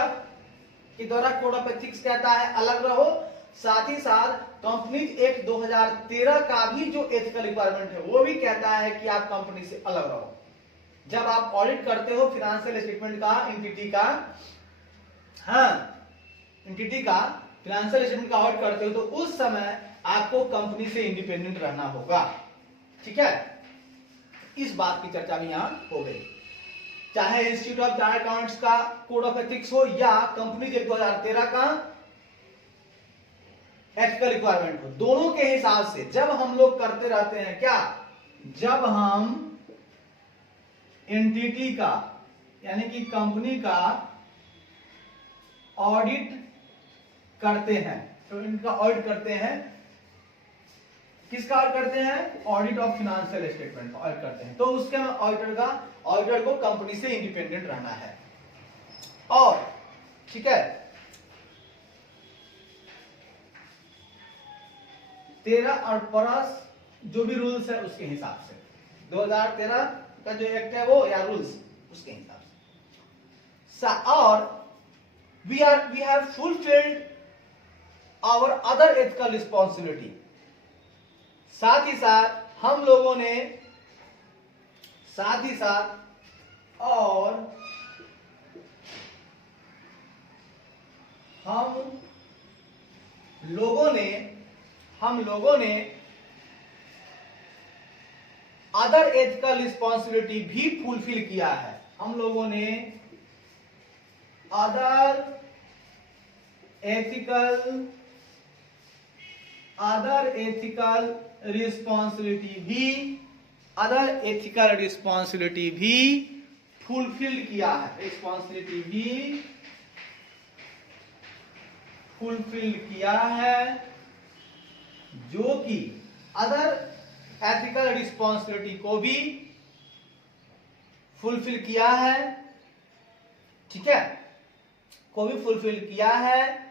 के द्वारा कोड ऑफ एथिक्स कहता है अलग रहो, साथ ही साथ कंपनीज एक्ट 2013 का भी जो एथिकल रिक्वायरमेंट है वो भी कहता है कि आप कंपनी से अलग रहो। जब आप ऑडिट करते हो फाइनेंशियल स्टेटमेंट का एंटिटी का, एंटिटी का फाइनेंशियल स्टेटमेंट का ऑडिट करते हो तो उस समय आपको कंपनी से इंडिपेंडेंट रहना होगा। ठीक है, इस बात की चर्चा भी यहां हो गई। चाहे इंस्टीट्यूट ऑफ चार्टर्ड अकाउंटेंट्स का कोड ऑफ एथिक्स हो या कंपनी एक्ट 2013 का एथिकल रिक्वायरमेंट हो, दोनों के हिसाब से जब हम लोग करते रहते हैं क्या, जब हम एंटिटी का यानी कि कंपनी का ऑडिट करते हैं, तो इनका ऑडिट करते हैं, किसका ऑडिट करते हैं, ऑडिट ऑफ फाइनेंशियल स्टेटमेंट का ऑडिट करते हैं, तो उसके में ऑडिटर को कंपनी से इंडिपेंडेंट रहना है। और ठीक है, 13 और 15 जो भी रूल्स है उसके हिसाब से, 2013 का जो एक्ट है वो या रूल्स उसके हिसाब से। और we have fulfilled our other ethical responsibility, साथ ही साथ हम लोगों ने और हम लोगों ने अदर एथिकल रिस्पॉन्सिबिलिटी भी फुलफिल किया है। हम लोगों ने अदर एथिकल रिस्पॉन्सिबिलिटी भी फुलफिल किया है, जो कि अदर एथिकल रिस्पॉन्सिबिलिटी को भी फुलफिल किया है। ठीक है, को भी फुलफिल किया है,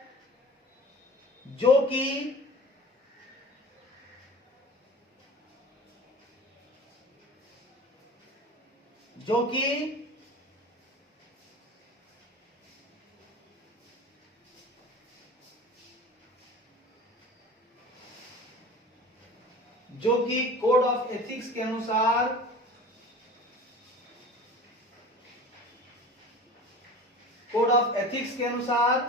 जो कि कोड ऑफ एथिक्स के अनुसार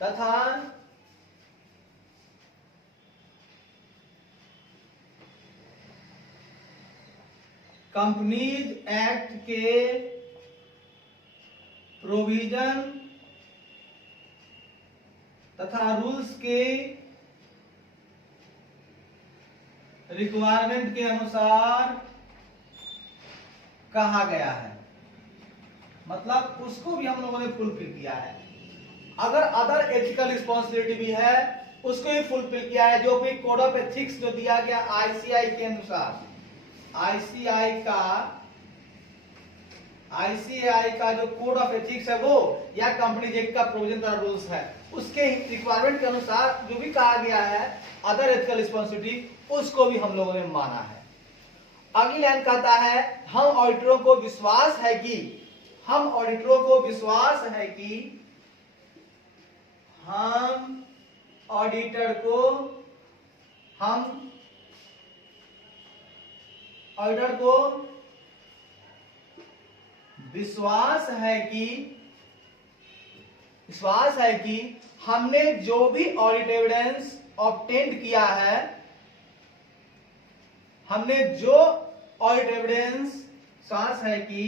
तथा कंपनीज एक्ट के प्रोविजन तथा रूल्स के रिक्वायरमेंट के अनुसार कहा गया है, मतलब उसको भी हम लोगों ने फुलफिल किया है। अगर अदर एथिकल रिस्पॉन्सिबिलिटी भी है उसको भी फुलफिल किया है, जो भी कोड ऑफ एथिक्स जो दिया गया आईसीआई के अनुसार, आईसीआई का जो कोड ऑफ एथिक्स है वो या कंपनी एक्ट का प्रोविजन तथा रूल्स है उसके रिक्वायरमेंट के अनुसार जो भी कहा गया है अदर एथिकल रिस्पॉन्सिबिलिटी, उसको भी हम लोगों ने माना है। अगली लाइन कहता है हम ऑडिटरों को विश्वास है कि हम ऑडिटर को विश्वास है कि विश्वास है कि हमने जो भी ऑडिट एविडेंस ऑब्टेंड किया है, हमने जो ऑडिट एविडेंस, विश्वास है कि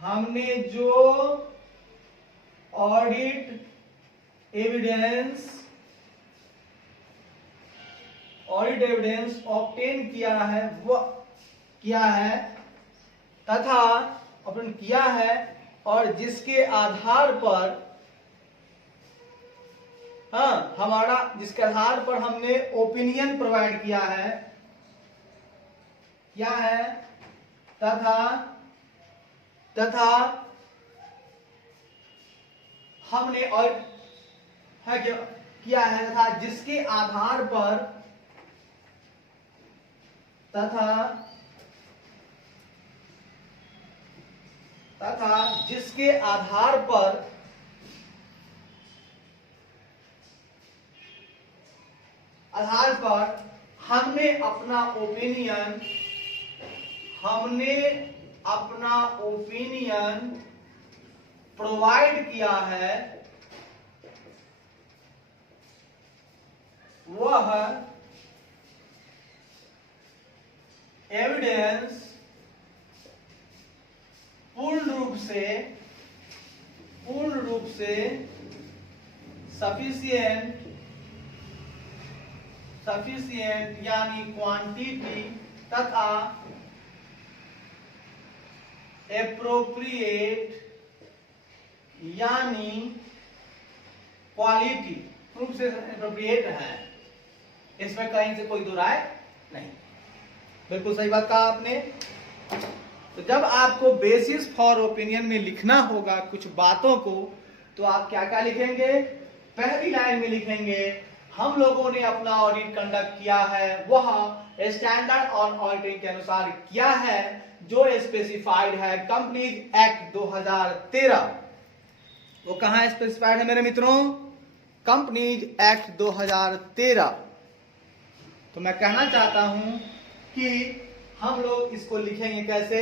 हमने जो ऑडिट एविडेंस ऑब्टेन किया है वो किया है तथा ऑब्टेन किया है, और जिसके आधार पर जिसके आधार पर हमने ओपिनियन प्रोवाइड किया है तथा हमने और किया है तथा जिसके आधार पर हमने अपना ओपिनियन प्रोवाइड किया है, वह एविडेंस पूर्ण रूप से सफिशिएंट यानी क्वांटिटी तथा एप्रोप्रिएट यानी क्वालिटी रूप से एप्रोप्रिएट है। इसमें कहीं से कोई दो राय नहीं। बिल्कुल सही बात कहा आपने। तो जब आपको बेसिस फॉर ओपिनियन में लिखना होगा कुछ बातों को, तो आप क्या क्या लिखेंगे? पहली लाइन में लिखेंगे हम लोगों ने अपना ऑडिट कंडक्ट किया है, वह स्टैंडर्ड ऑन ऑडिटिंग के अनुसार किया है जो स्पेसिफाइड है कंपनीज एक्ट 2013। वो कहां स्पेसिफाइड है मेरे मित्रों? Companies act 2013। तो मैं कहना चाहता हूं कि हम लोग इसको लिखेंगे कैसे?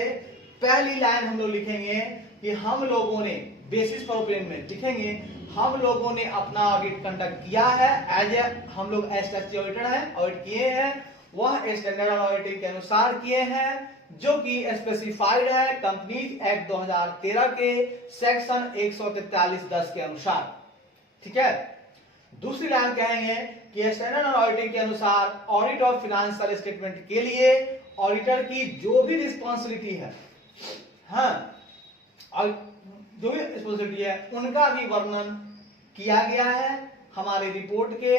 पहली लाइन हम लोग लिखेंगे कि हम लोगों ने बेसिस फॉर ओपिनियन में लिखेंगे हम लोगों ने अपना ऑडिट कंडक्ट किया है, एज ए हम लोग स्टैट्यूटरी ऑडिटर हैं, ऑडिट किए हैं, वह स्टैंडर्ड ऑन ऑडिटिंग के अनुसार किए हैं जो कि स्पेसिफाइड है कंपनीज एक्ट 2013 के सेक्शन 143(10) के अनुसार। ठीक है। दूसरी लाइन कहेंगे कि स्टैंडर्ड ऑन ऑडिटिंग के अनुसार ऑडिट ऑफ फाइनेंशियल स्टेटमेंट के लिए ऑडिटर की जो भी रिस्पॉन्सिबिलिटी है, और जो भी रिस्पॉन्सिबिलिटी है उनका भी वर्णन किया गया है हमारे रिपोर्ट के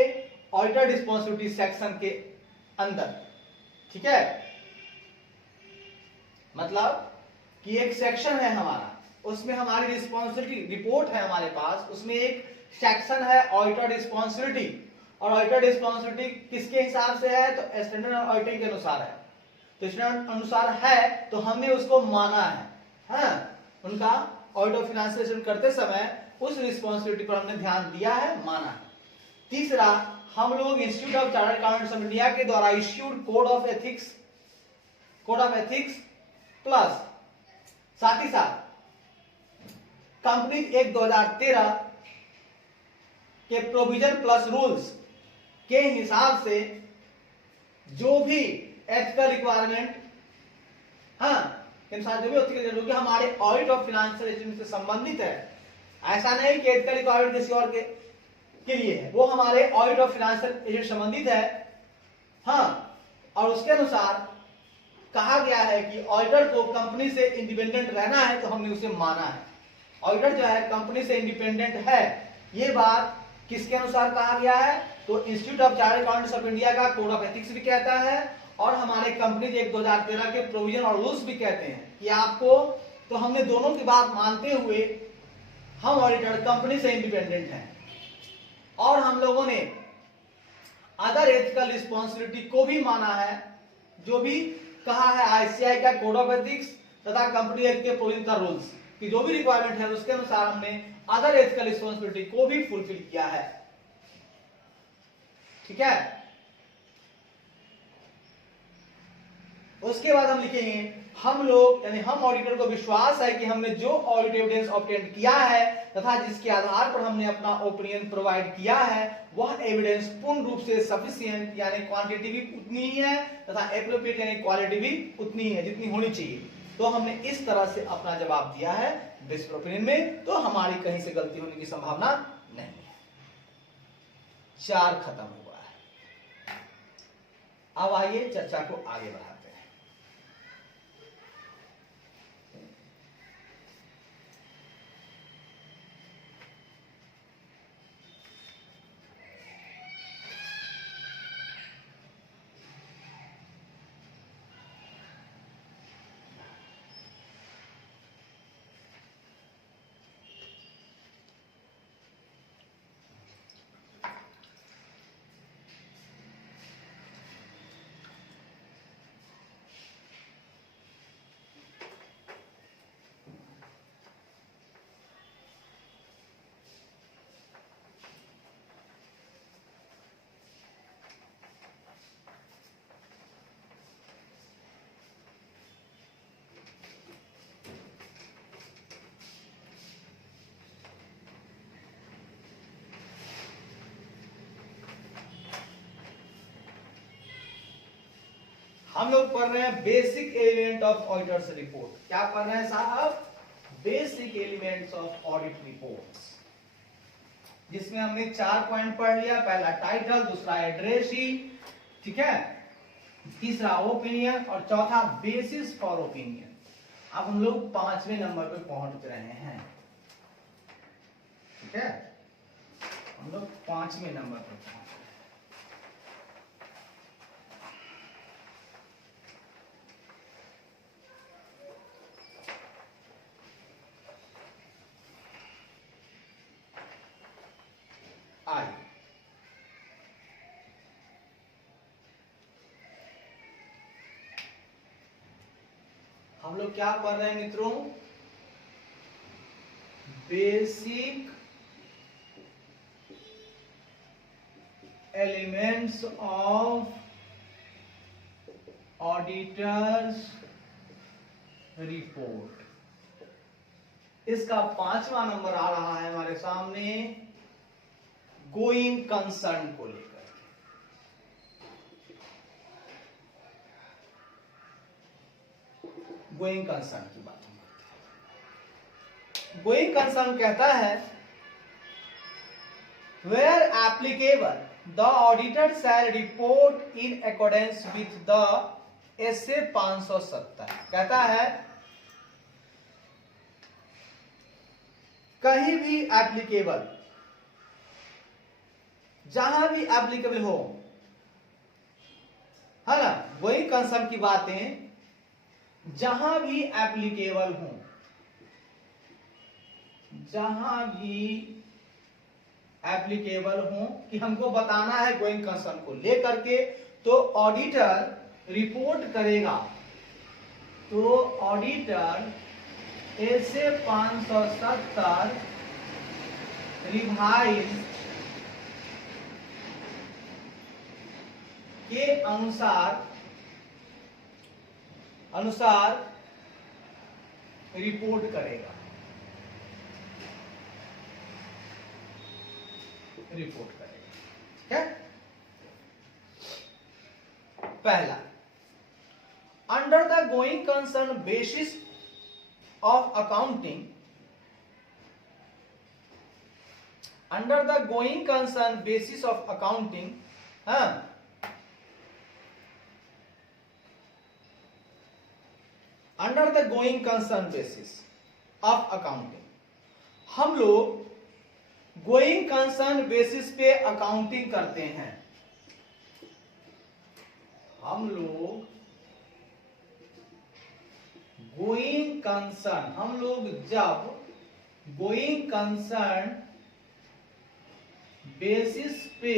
ऑडिटर रिस्पॉन्सिबिलिटी सेक्शन के अंदर। ठीक है। मतलब कि एक सेक्शन है हमारा, उसमें हमारी रिस्पॉन्सिबिलिटी रिपोर्ट है हमारे पास, उसमें एक सेक्शन है ऑडिटर रिस्पॉन्सिबिलिटी, और ऑडिटर रिस्पॉन्सिबिलिटी किसके हिसाब से है? तो स्टैंडर्ड ऑडिटिंग के अनुसार है। तो स्टैंडर्ड अनुसार है तो हमने उसको माना है, उनका ऑडिट ऑफ फाइनेंशियल स्टेटमेंट करते समय उस रिस्पॉन्सिबिलिटी पर हमने ध्यान दिया है, माना है। तीसरा, हम लोग institute of chartered accountants of India के द्वारा issued code of ethics plus साथ ही साथ कंपनी एक्ट 2013 के प्रोविजन प्लस रूल्स के हिसाब से जो भी एथिकल रिक्वायरमेंट जो कि हमारे ऑडिट ऑफ फाइनेंशियल स्टेटमेंट से संबंधित है, ऐसा नहीं कि एथिकल रिक्वायरमेंट किसी और के लिए है, वो हमारे ऑडिट ऑफ फाइनेंशियल स्टेटमेंट से संबंधित है। और उसके अनुसार कहा गया है कि ऑडिटर को कंपनी से इंडिपेंडेंट रहना है, तो हमने उसे माना है। ऑडिटर जो है कंपनी से इंडिपेंडेंट है, ये बात किसके अनुसार कहा गया है? तो institute of chartered accountants of India का कोड ऑफ एथिक्स भी कहता है, और हमारे कंपनी एक्ट 2013 के प्रोविजन और रूल्स भी कहते हैं कि आपको, तो हमने दोनों की बात मानते हुए हम ऑडिटर कंपनी से इंडिपेंडेंट हैं, और हम लोगों ने अदर एथिकल रिस्पॉन्सिबिलिटी को भी माना है, जो भी कहा है आईसीआई का कोड ऑफ एथिक्स तथा कंपनी एक्ट के प्रोविजन का रूल्स की जो भी रिक्वायरमेंट है उसके अनुसार हमने अदर एथिकल रिस्पॉन्सिबिलिटी को भी फुलफिल किया है। ठीक है। उसके बाद हम लिखेंगे हम लोग यानी हम ऑडिटर को विश्वास है कि हमने जो ऑडिट एविडेंस ऑब्टेन किया है तथा जिसके आधार पर हमने अपना ओपिनियन प्रोवाइड किया है वह एविडेंस पूर्ण रूप से सफिशिएंट यानी क्वांटिटी भी उतनी ही है तथा एप्रोप्रिएट यानी क्वालिटी भी उतनी ही है जितनी होनी चाहिए। तो हमने इस तरह से अपना जवाब दिया है बेसिक ओपिनियन में, तो हमारी कहीं से गलती होने की संभावना नहीं है। 4 खत्म हुआ है। अब आइए चर्चा को आगे बढ़ाते हैं। हम लोग पढ़ रहे हैं basic element of auditors report. क्या पढ़ रहे हैं साहब? Basic elements of audit reports, जिसमें हमने 4 पॉइंट पढ़ लिया। पहला टाइटल, दूसरा एड्रेस शीट, ठीक है, तीसरा ओपिनियन और चौथा बेसिस फॉर ओपिनियन। अब हम लोग 5वें नंबर पे पहुंच रहे हैं, ठीक है, हम लोग 5वें नंबर पे पहुंच रहे हैं। आइए हम लोग क्या पढ़ रहे हैं मित्रों? Basic elements of auditors report. इसका 5वां नंबर आ रहा है हमारे सामने गोइंग कंसर्न को लेकर। गोइंग कंसर्न की बात हम करते हैं। गोइंग कंसर्न कहता है where applicable the auditor shall report in accordance with the SA 570। कहता है कहीं भी एप्लीकेबल, जहां भी एप्लीकेबल हो, है ना, वही कंसर्न की बातें जहां भी एप्लीकेबल हो, जहां भी एप्लीकेबल हो कि हमको बताना है गोइंग कंसर्न को लेकर के, तो ऑडिटर रिपोर्ट करेगा। तो ऑडिटर एसए 570 रिवाइज के अनुसार रिपोर्ट करेगा। ठीक है। पहला, under the going concern basis of accounting, under the going concern basis of accounting, under the going concern basis of accounting, हम लोग गोइंग कंसर्न बेसिस पे अकाउंटिंग करते हैं। हम लोग गोइंग कंसर्न, हम लोग जब गोइंग कंसर्न बेसिस पे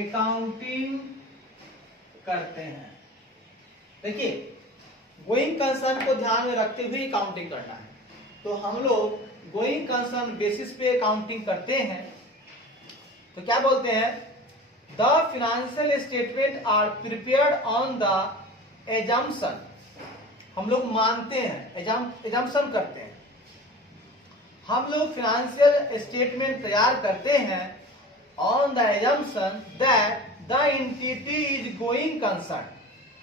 अकाउंटिंग करते हैं। देखिए, गोइंग कंसर्न को ध्यान में रखते हुए अकाउंटिंग करना है। तो हम लोग गोइंग कंसर्न बेसिस पे अकाउंटिंग करते हैं, तो क्या बोलते हैं? The financial statement are prepared on the assumption, हम लोग मानते हैं, एजम्पशन करते हैं, हम लोग फाइनेंशियल स्टेटमेंट तैयार करते हैं on the assumption that the entity is going concern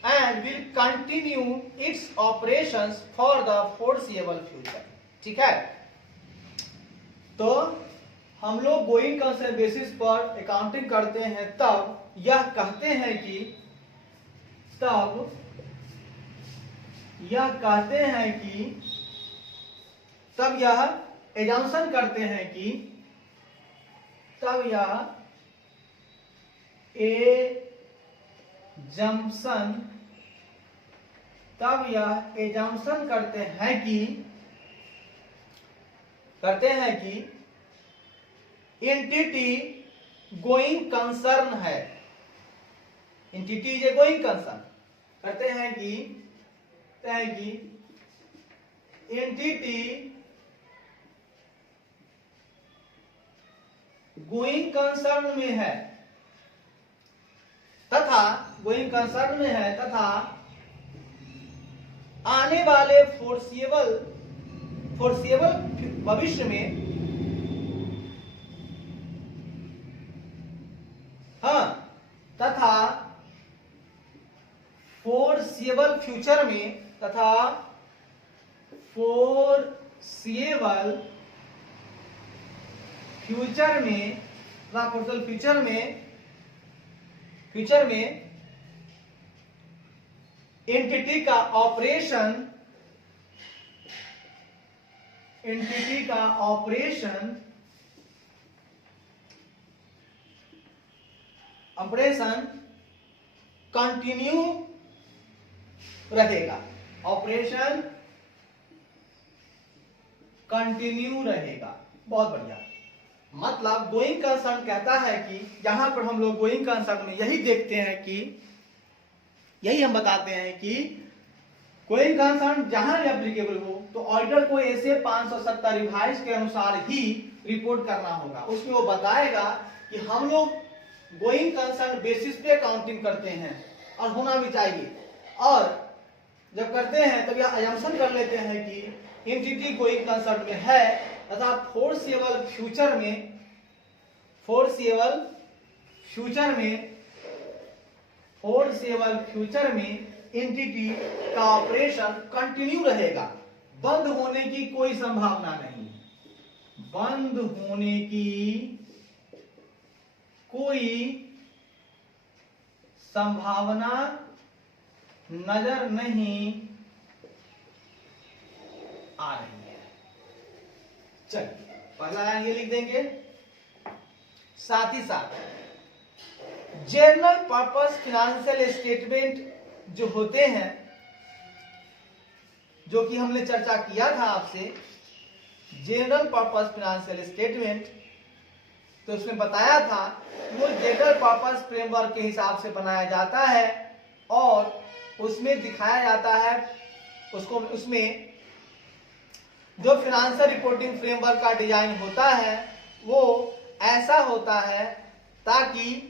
and will continue its operations for the foreseeable future. ठीक है, तो हम लोग गोइंग कंसर्न बेसिस पर अकाउंटिंग करते हैं, तब यह कहते हैं कि तब यह एजम्पशन करते हैं कि तब यह एजम्पशन करते हैं कि एंटिटी गोइंग कंसर्न है, entity is a going concern, करते हैं कि एंटिटी गोइंग कंसर्न में है तथा आने वाले फोरसीएबल भविष्य में, हाँ, तथा फोरसीएबल फ्यूचर में, फ्यूचर में एंटिटी का ऑपरेशन कंटिन्यू रहेगा, बहुत बढ़िया। मतलब गोइंग कंसर्न कहता है कि यहां पर हम लोग गोइंग कंसर्न में यही देखते हैं कि यही हम बताते हैं कि गोइंग कंसर्न जहां भी एप्लीकेबल हो तो ऑडिटर को ऐसे 570 रिवाइज के अनुसार ही रिपोर्ट करना होगा। उसमें वो बताएगा कि हम लोग गोइंग कंसर्न बेसिस पे अकाउंटिंग करते हैं और होना भी चाहिए, और जब करते हैं तब यह अजम्पशन कर लेते हैं कि एंटिटी गोइंग कंसर्न में है तथा फोरसीएबल फ्यूचर में एंटिटी का ऑपरेशन कंटिन्यू रहेगा, बंद होने की कोई संभावना नहीं, बंद होने की कोई संभावना नजर नहीं आ रही है। चलिए पहला लाइन ये लिख देंगे। साथ ही साथ जनरल पर्पस फाइनेंशियल स्टेटमेंट जो होते हैं, जो कि हमने चर्चा किया था आपसे, जनरल पर्पस फाइनेंशियल स्टेटमेंट, तो उसमें बताया था वो जनरल पर्पस फ्रेमवर्क के हिसाब से बनाया जाता है और उसमें दिखाया जाता है उसमें जो फाइनेंशियल रिपोर्टिंग फ्रेमवर्क का डिजाइन होता है वो ऐसा होता है ताकि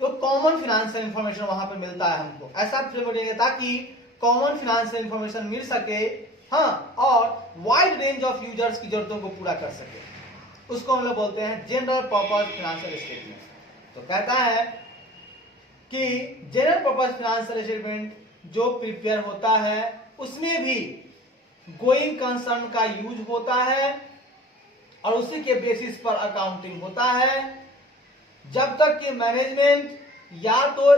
तो कॉमन फाइनेंशियल इंफॉर्मेशन वहां पे मिलता है हमको, ऐसा फ्रेमवर्क ताकि कॉमन फाइनेंशियल इंफॉर्मेशन मिल सके, हाँ, और वाइड रेंज ऑफ यूजर्स की जरूरतों को पूरा कर सके, उसको हम लोग बोलते हैं जनरल पर्पस फाइनेंशियल स्टेटमेंट। तो कहता है कि जनरल पर्पस फाइनेंशियल स्टेटमेंट जो प्रिपेयर होता है उसमें भी गोइंग कंसर्न का यूज होता है और उसी के बेसिस पर अकाउंटिंग होता है, जब तक कि मैनेजमेंट या तो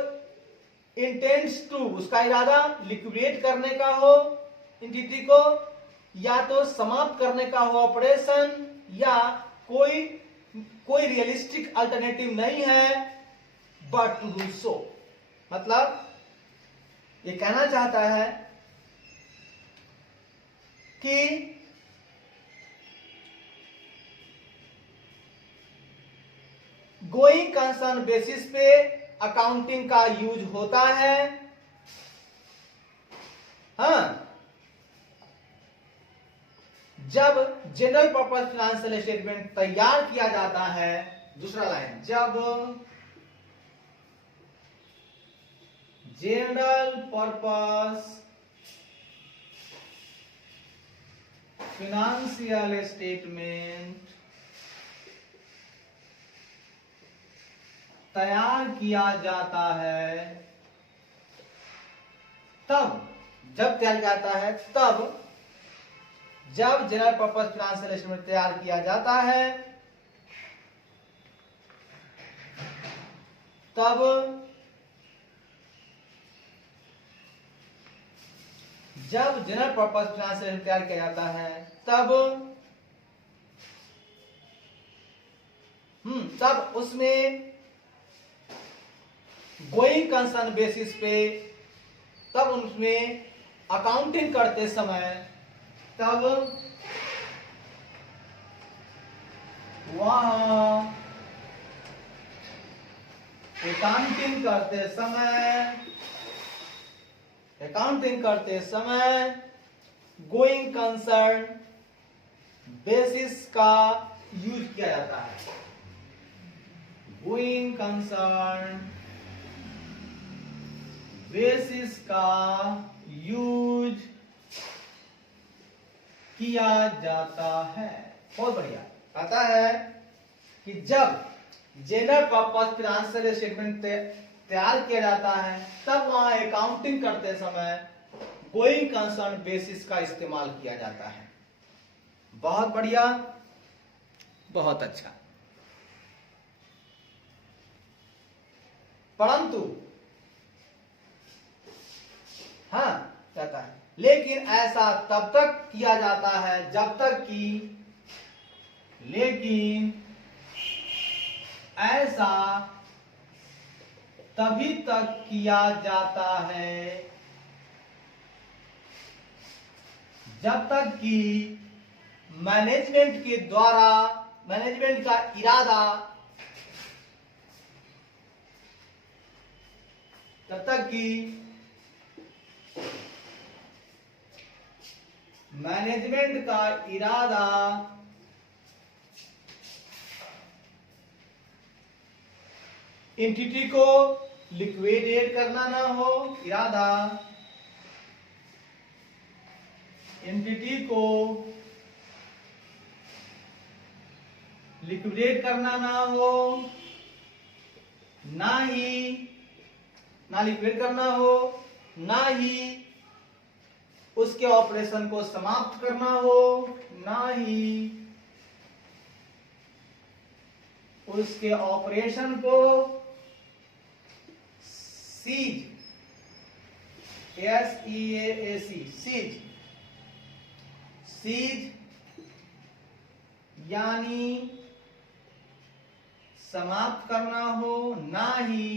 इंटेंड्स टू, उसका इरादा लिक्विडेट करने का हो एंटिटी को, या तो समाप्त करने का हो ऑपरेशन, या कोई रियलिस्टिक अल्टरनेटिव नहीं है बट टू डू सो। मतलब ये कहना चाहता है कि गोइंग कंसर्न बेसिस पे अकाउंटिंग का यूज होता है, हाँ, जब जनरल पर्पस फाइनेंशियल स्टेटमेंट तैयार किया जाता है। दूसरा लाइन, जब जनरल पर्पस फाइनेंशियल स्टेटमेंट तैयार किया जाता है तब, जब तैयार किया जाता है तब, जब जनरल पर्पस फाइनेंशियल स्टेटमेंट तैयार किया जाता है तब जब जनरल पर्पस फाइनेंशियल तैयार किया जाता है तब उसमें गोइंग कंसर्न बेसिस पे, तब उसमें अकाउंटिंग करते समय, तब वहां अकाउंटिंग करते समय गोइंग कंसर्न बेसिस का यूज किया जाता है। गोइंग कंसर्न बेसिस का यूज किया जाता है। बहुत बढ़िया। कहता है कि जब जनरल पर्पस फाइनेंशियल स्टेटमेंट तैयार किया जाता है तब वहां अकाउंटिंग करते समय गोइंग कंसर्न बेसिस का इस्तेमाल किया जाता है। बहुत बढ़िया, बहुत अच्छा। परंतु हाँ कहता है, लेकिन ऐसा तब तक किया जाता है जब तक कि, लेकिन ऐसा तभी तक किया जाता है जब तक कि मैनेजमेंट के द्वारा, मैनेजमेंट का इरादा, तब तक कि मैनेजमेंट का इरादा एंटिटी को लिक्विडेट करना ना हो, इरादा एंटिटी को लिक्विडेट करना ना हो, ना लिक्विडेट करना हो, ना ही उसके ऑपरेशन को समाप्त करना हो, ना ही उसके ऑपरेशन को सीज, सीज यानी समाप्त करना हो, ना ही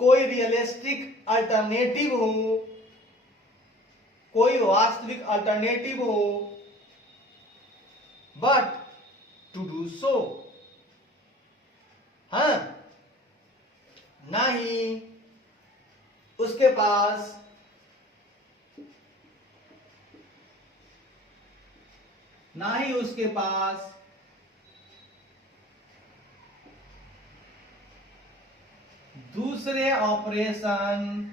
कोई रियलिस्टिक अल्टरनेटिव हो, कोई वास्तविक अल्टरनेटिव हो, बट टू डू सो, हाँ, ना ही उसके पास दूसरे ऑपरेशन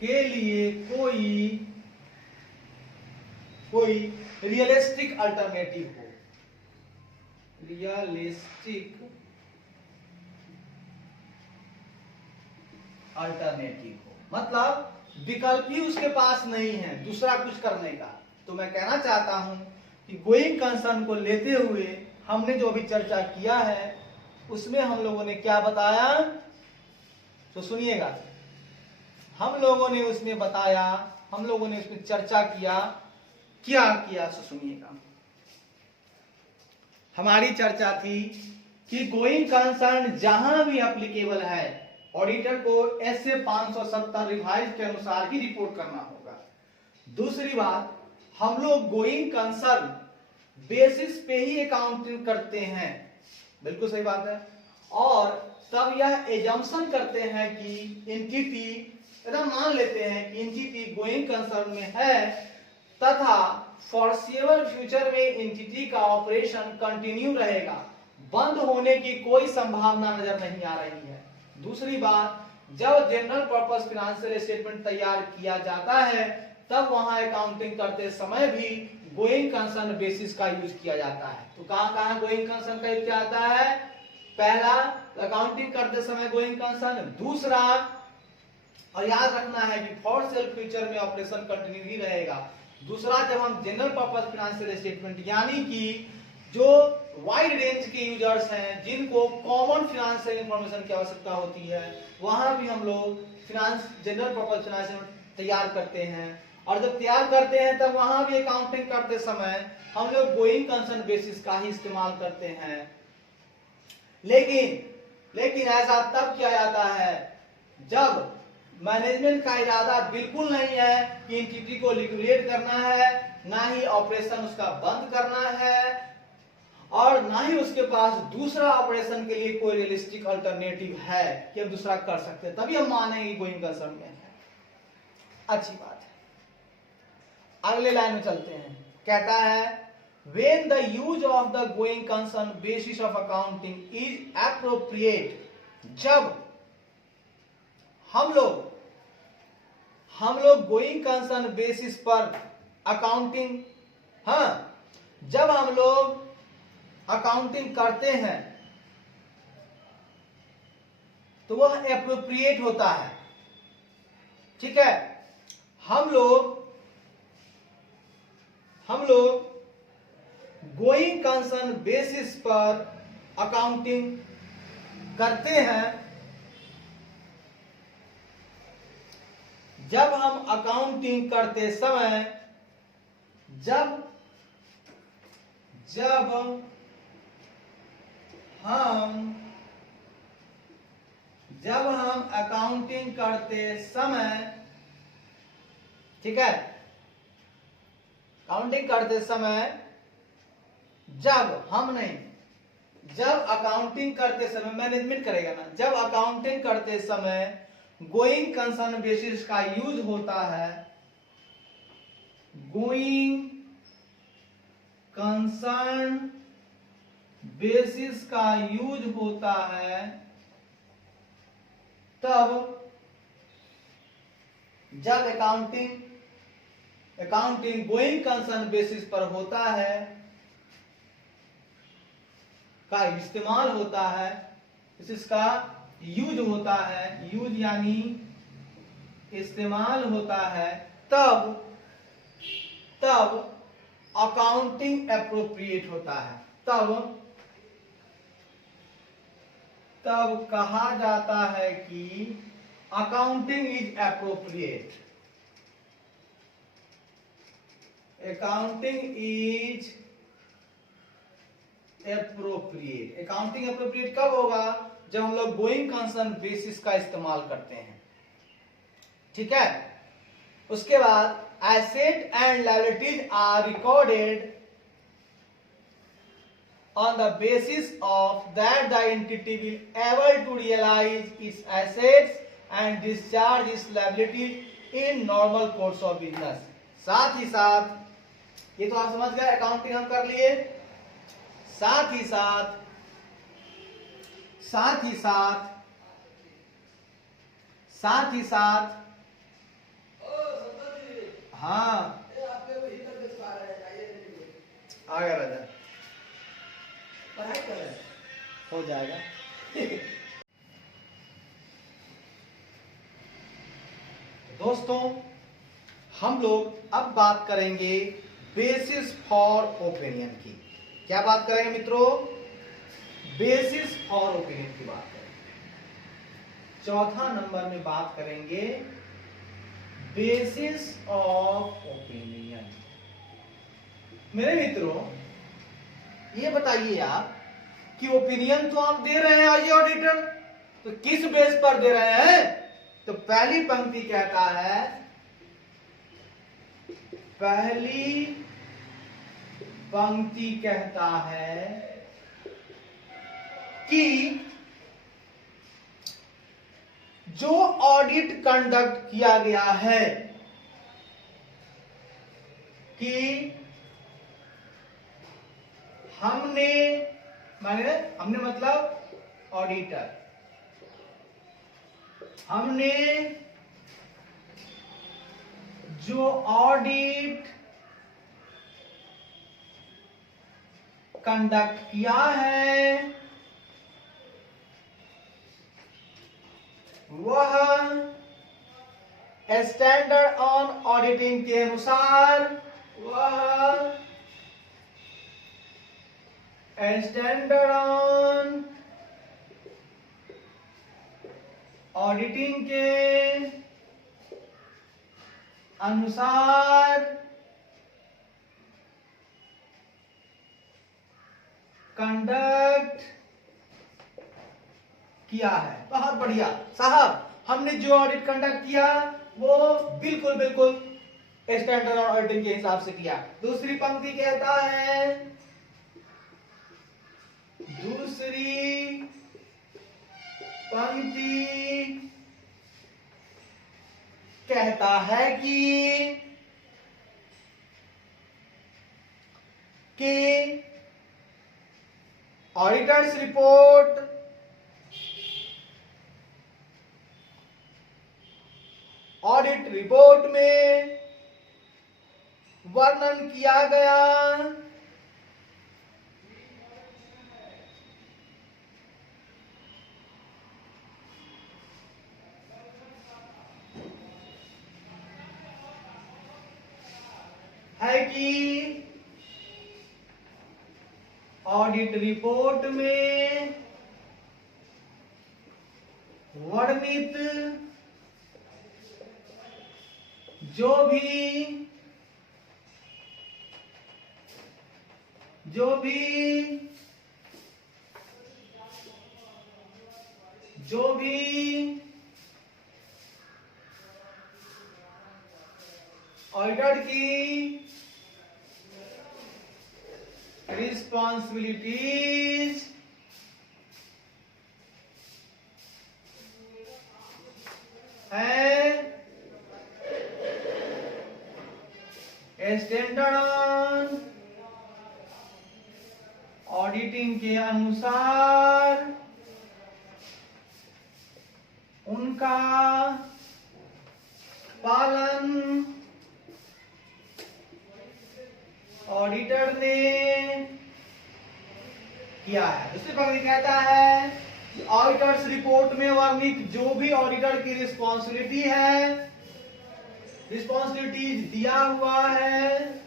के लिए कोई रियलिस्टिक अल्टरनेटिव हो, मतलब विकल्प ही उसके पास नहीं है दूसरा कुछ करने का। तो मैं कहना चाहता हूं कि गोइंग कंसर्न को लेते हुए हमने जो अभी चर्चा किया है उसमें हम लोगों ने क्या बताया, तो सुनिएगा। हम लोगों ने उसमें बताया, हम लोगों ने उसमें चर्चा किया, क्या किया, तो सुनिएगा। हमारी चर्चा थी कि गोइंग कंसर्न जहां भी एप्लीकेबल है ऑडिटर को ऐसे 570 रिवाइज के अनुसार ही रिपोर्ट करना होगा। दूसरी बात, हम लोग गोइंग कंसर्न बेसिस पे ही अकाउंटिंग करते हैं, बिल्कुल सही बात है। और तब यह एजम्पशन करते हैं कि एंटिटी, मान लेते हैं कि एंटिटी गोइंग कंसर्न में है, तथा फॉरसिएबल फ्यूचर में एंटिटी का ऑपरेशन कंटिन्यू रहेगा, बंद होने की कोई संभावना नजर नहीं आ रही है। दूसरी बात, जब जनरल पर्पस फाइनेंशियल स्टेटमेंट तैयार किया जाता है तब वहां अकाउंटिंग करते समय भी गोइंग कंसर्न बेसिस का यूज किया जाता है। तो कहां गोइंग कंसर्न का यूज किया जाता है? पहला, अकाउंटिंग करते समय गोइंग कंसर्न। दूसरा, और याद रखना है कि फॉरसिएबल फ्यूचर में ऑपरेशन कंटिन्यू ही रहेगा। दूसरा, जब हम जनरल पर्पस फाइनेंशियल स्टेटमेंट यानी कि जो वाइड रेंज के यूजर्स हैं जिनको कॉमन फाइनेंशियल इंफॉर्मेशन की आवश्यकता होती है, वहां भी हम लोग जनरल पर्पस फाइनेंशियल तैयार करते हैं। और जब तैयार करते हैं तब वहां भी अकाउंटिंग करते समय हम लोग गोइंग कंसर्न बेसिस का ही इस्तेमाल करते हैं। लेकिन ऐसा तब किया जाता है जब मैनेजमेंट का इरादा बिल्कुल नहीं है कि एंटिटी को लिक्विडेट करना है, ना ही ऑपरेशन उसका बंद करना है, और ना ही उसके पास दूसरा ऑपरेशन के लिए कोई रियलिस्टिक अल्टरनेटिव है कि हम दूसरा कर सकते हैं, तभी हम मानेंगे गोइंग कंसर्न में है। अच्छी बात है। अगले लाइन में चलते हैं। कहता है when the use of the going concern basis of accounting is appropriate, जब हम लोग गोइंग कंसर्न बेसिस पर अकाउंटिंग, जब हम लोग अकाउंटिंग करते हैं तो वह एप्रोप्रिएट होता है। ठीक है, हम लोग गोइंग कंसर्न बेसिस पर अकाउंटिंग करते हैं जब हम अकाउंटिंग करते समय जब हम अकाउंटिंग करते समय, ठीक है, अकाउंटिंग करते समय जब अकाउंटिंग करते समय मैनेजमेंट करेगा ना, जब अकाउंटिंग करते समय गोइंग कंसर्न बेसिस का यूज होता है, गोइंग कंसर्न बेसिस का यूज होता है, तब जब अकाउंटिंग गोइंग कंसर्न बेसिस पर होता है का इस्तेमाल होता है, इसका यूज होता है, यूज यानी इस्तेमाल होता है, तब अकाउंटिंग एप्रोप्रिएट होता है, तब कहा जाता है कि accounting is appropriate, accounting is appropriate. Accounting appropriate कब होगा? जब हम लोग गोइंग कंसर्न बेसिस का इस्तेमाल करते हैं। ठीक है, उसके बाद asset and liabilities are recorded on the basis of that the entity will able to realize its assets and discharge its liabilities in normal course of business। साथ ही साथ ये तो आप समझ गए, अकाउंटिंग हम कर लिए, साथ ही साथ हाँ आ गया राजा, पढ़ाई कर रहे हैं, हो जाएगा। दोस्तों, हम लोग अब बात करेंगे बेसिस फॉर ओपिनियन की। क्या बात करेंगे मित्रों? बेसिस फॉर ओपिनियन की बात करेंगे। चौथा नंबर में बात करेंगे बेसिस ऑफ ओपिनियन। मेरे मित्रों, ये बताइए आप कि ओपिनियन तो आप दे रहे हैं आज ऑडिटर, तो किस बेस पर दे रहे हैं? तो पहली पंक्ति कहता है, पहली पंक्ति कहता है कि जो ऑडिट कंडक्ट किया गया है, कि हमने मतलब ऑडिटर, हमने जो ऑडिट कंडक्ट किया है वह स्टैंडर्ड ऑन ऑडिटिंग के अनुसार, वह स्टैंडर्ड ऑन ऑडिटिंग के अनुसार कंडक्ट किया है। बहुत बढ़िया साहब, हमने जो ऑडिट कंडक्ट किया वो बिल्कुल बिल्कुल स्टैंडर्ड ऑडिटिंग के हिसाब से किया। दूसरी पंक्ति कहता है, दूसरी पंक्ति कहता है कि ऑडिटर्स रिपोर्ट ऑडिट रिपोर्ट में वर्णन किया गया है कि ऑडिट रिपोर्ट में वर्णित जो भी ऑडिटर की रिस्पॉन्सिबिलिटीज है स्टैंडर्ड ऑन ऑडिटिंग के अनुसार उनका पालन ऑडिटर ने किया है। दूसरी पंक्ति कहता है कि ऑडिटर्स रिपोर्ट में वर्णित जो भी ऑडिटर की रिस्पॉन्सिबिलिटी है, रिस्पॉन्सिबिलिटीज दिया हुआ है,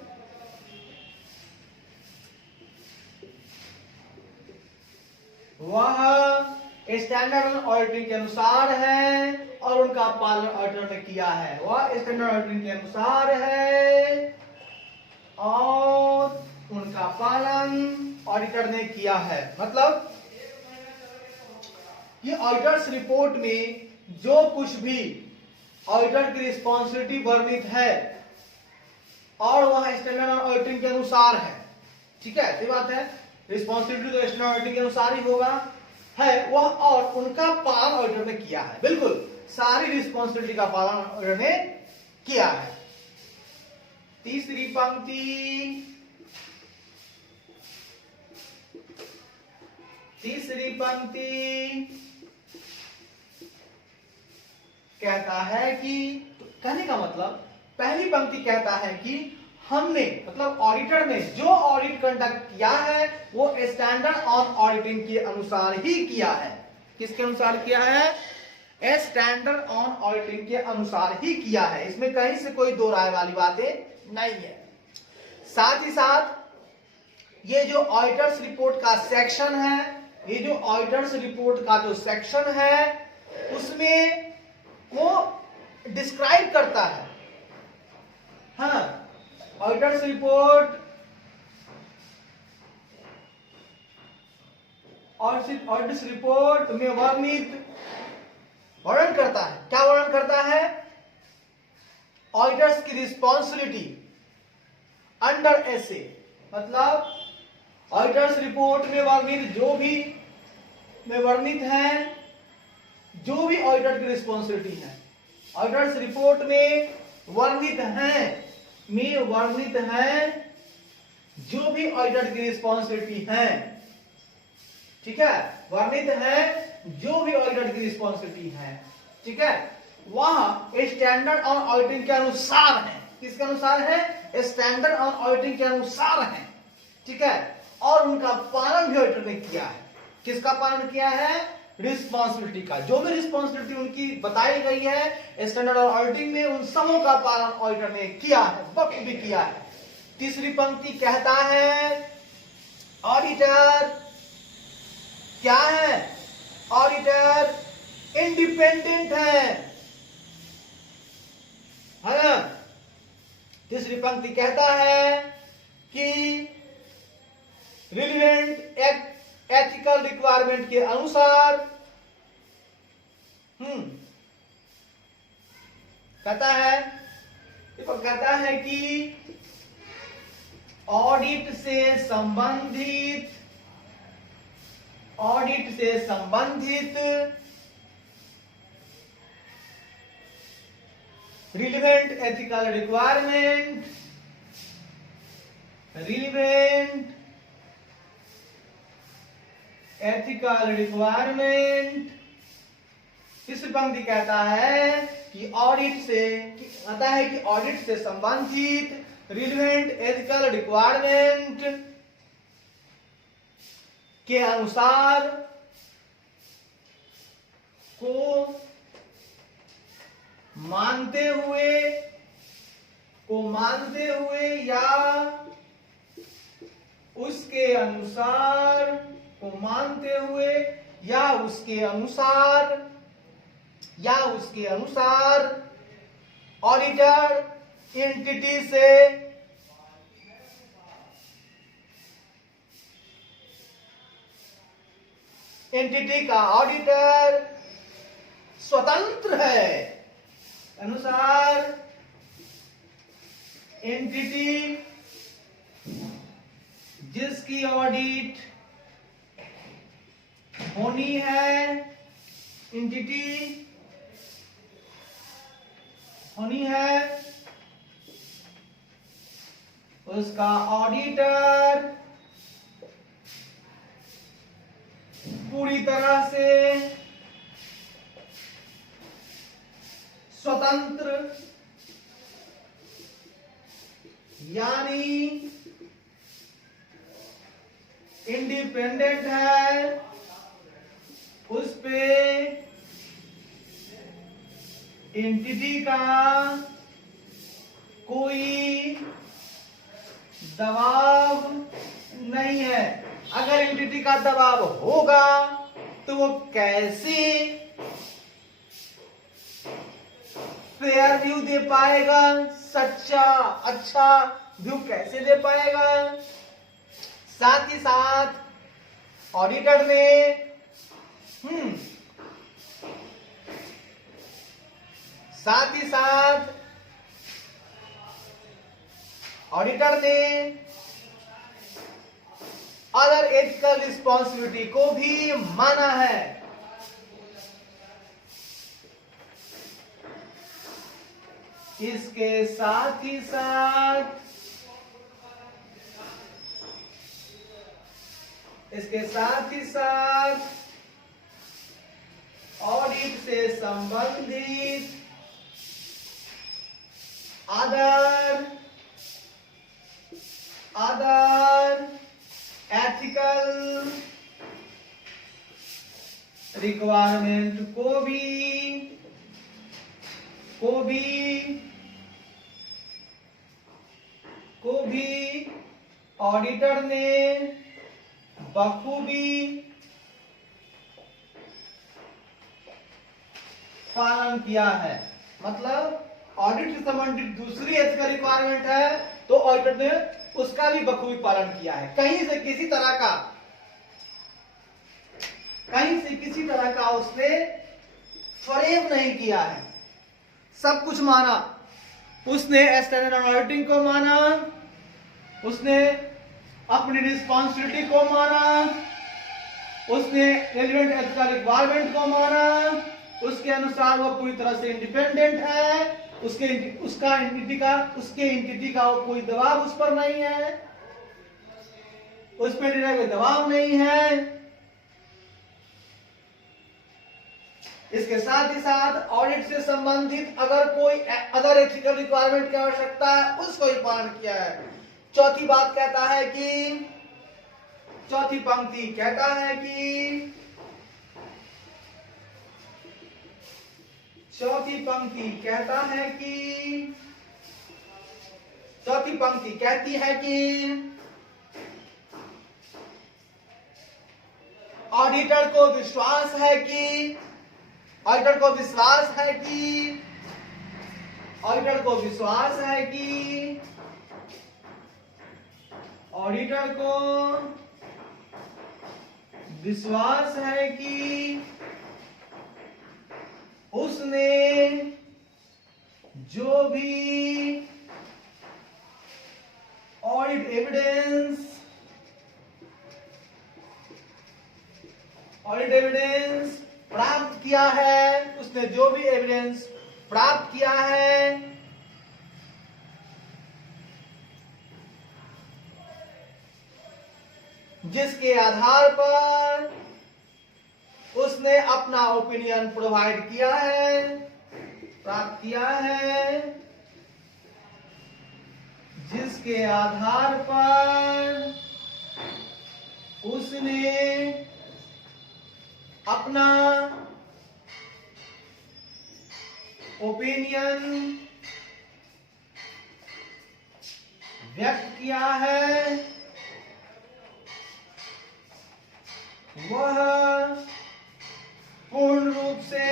वह स्टैंडर्ड ऑडिटिंग के अनुसार है और उनका पालन ऑडिटर ने किया है। वह स्टैंडर्ड ऑडिटिंग के अनुसार है और उनका पालन ऑडिटर ने किया है। मतलब ये ऑडिटर्स रिपोर्ट में जो कुछ भी ऑडिटर की रिस्पॉन्सिबिलिटी वर्णित है और वह स्टैंडर्ड ऑडिटिंग के अनुसार है, ठीक है, ये बात है। रिस्पॉन्सिबिलिटी तो स्टैंडर्ड ऑडिटिंग के अनुसार ही होगा है वह, और उनका पालन ऑडिटर ने किया है। बिल्कुल सारी रिस्पॉन्सिबिलिटी का पालन ऑडिटर ने किया है। तीसरी पंक्ति कहता है कि, कहने का मतलब पहली पंक्ति कहता है कि हमने मतलब ऑडिटर ने जो ऑडिट कंडक्ट किया है वो स्टैंडर्ड ऑन ऑडिटिंग के अनुसार ही किया है। किसके अनुसार किया है? स्टैंडर्ड ऑन ऑडिटिंग के अनुसार ही किया है। इसमें कहीं से कोई दो राय वाली बातें नहीं है। साथ ही साथ ये जो ऑडिटर्स रिपोर्ट का सेक्शन है, ये जो ऑडिटर्स रिपोर्ट का जो सेक्शन है उसमें वो डिस्क्राइब करता है, हाँ, ऑडिटर्स रिपोर्ट ऑडिटर्स रिपोर्ट में वर्णन करता है। क्या वर्णन करता है? ऑडिटर्स की रिस्पॉन्सिबिलिटी अंडर एसए, मतलब ऑडिटर्स रिपोर्ट में वर्णित है जो भी ऑडिटर की रिस्पॉन्सिबिलिटी है, ऑडिटर्स रिपोर्ट में वर्णित हैं में वर्णित है जो भी ऑडिटर की रिस्पॉन्सिबिलिटी है, ठीक है, वर्णित है जो भी ऑडिटर की रिस्पॉन्सिबिलिटी है, ठीक है, वह स्टैंडर्ड ऑन ऑडिटिंग के अनुसार है। किसके अनुसार है? स्टैंडर्ड ऑन ऑडिटिंग के अनुसार है, ठीक है, और उनका पालन भी ऑडिटर ने किया है। किसका पालन किया है? रिस्पॉन्सिबिलिटी का। जो भी रिस्पॉन्सिबिलिटी उनकी बताई गई है स्टैंडर्ड ऑन ऑडिटिंग में, उन सबों का पालन ऑडिटर ने किया है, वक्त भी किया है। तीसरी पंक्ति कहता है ऑडिटर क्या है? ऑडिटर इंडिपेंडेंट है ना? तीसरी पंक्ति कहता है कि रिलेवेंट एथिकल रिक्वायरमेंट के अनुसार कहता है कि ऑडिट से संबंधित रिलेवेंट एथिकल रिक्वायरमेंट इस पंक्ति कहता है कि ऑडिट से संबंधित रिलेवेंट एथिकल रिक्वायरमेंट के अनुसार को मानते हुए या उसके अनुसार ऑडिटर एंटिटी का ऑडिटर स्वतंत्र है, अनुसार एंटिटी जिसकी ऑडिट होनी है उसका ऑडिटर पूरी तरह से स्वतंत्र यानी इंडिपेंडेंट है, उस पे एंटिटी का कोई दबाव नहीं है। अगर एंटिटी का दबाव होगा तो वो कैसे फेयर व्यू दे पाएगा, सच्चा अच्छा व्यू कैसे दे पाएगा? साथ ही साथ ऑडिटर ने अदर एथिकल रिस्पॉन्सिबिलिटी को भी माना है। इसके साथ ही साथ ऑडिट से संबंधित अदर एथिकल रिक्वायरमेंट को भी ऑडिटर ने बखूबी पालन किया है। मतलब ऑडिट से संबंधित दूसरी एथिकल रिक्वायरमेंट है तो ऑडिटर ने उसका भी बखूबी पालन किया है। कहीं से किसी तरह का उसने फरेब नहीं किया है, सब कुछ माना। उसने स्टैंडर्ड ऑडिटिंग को माना, उसने अपनी रिस्पॉन्सिबिलिटी को माना, उसने रेलेवेंट एथिकल रिक्वायरमेंट को माना, उसके अनुसार वो पूरी तरह से इंडिपेंडेंट है, उसके एंटिटी का कोई दबाव उस पर नहीं है, उस पर कोई दबाव नहीं है। इसके साथ ही साथ ऑडिट से संबंधित अगर कोई अदर एथिकल रिक्वायरमेंट की आवश्यकता है उसको भी पालन किया है। चौथी बात कहता है कि, चौथी पंक्ति कहता है कि, चौथी पंक्ति कहती है कि ऑडिटर को विश्वास है कि ऑडिटर को विश्वास है कि ऑडिटर को विश्वास है कि उसने जो भी ऑडिट एविडेंस प्राप्त किया है, उसने जो भी एविडेंस प्राप्त किया है, जिसके आधार पर उसने अपना ओपिनियन प्रोवाइड किया है, प्राप्त किया है, जिसके आधार पर उसने अपना ओपिनियन व्यक्त किया है, वह पूर्ण रूप से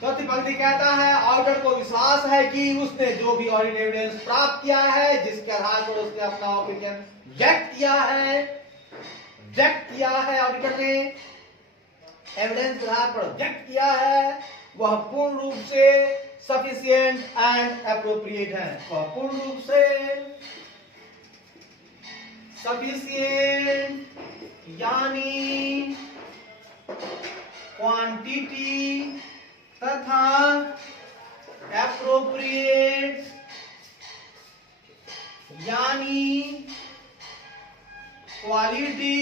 चौथी पंक्ति कहता है ऑडिटर को विश्वास है कि उसने जो भी ऑडिट एविडेंस प्राप्त किया है, जिसके आधार पर उसने अपना ओपिनियन व्यक्त किया है, ऑडिटर ने एविडेंस के आधार पर व्यक्त किया है, वह पूर्ण रूप से सफिशिएंट एंड एप्रोप्रिएट है। वह पूर्ण रूप से सफिशिएंट यानी क्वांटिटी तथा एप्रोप्रिएट यानी क्वालिटी।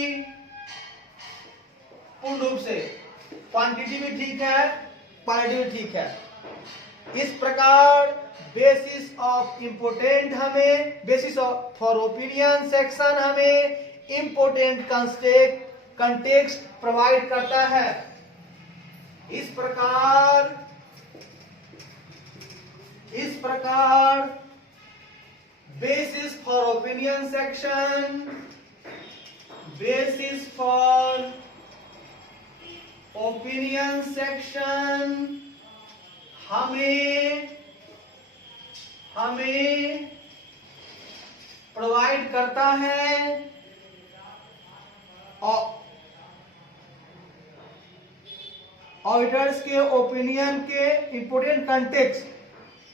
पूर्ण रूप से क्वांटिटी भी ठीक है, क्वालिटी भी ठीक है। इस प्रकार बेसिस फॉर ओपिनियन सेक्शन हमें इंपोर्टेंट कंटेक्स्ट प्रोवाइड करता है। इस प्रकार बेसिस फॉर ओपिनियन सेक्शन हमें प्रोवाइड करता है ऑडिटर्स के ओपिनियन के इंपोर्टेंट कंटेक्स्ट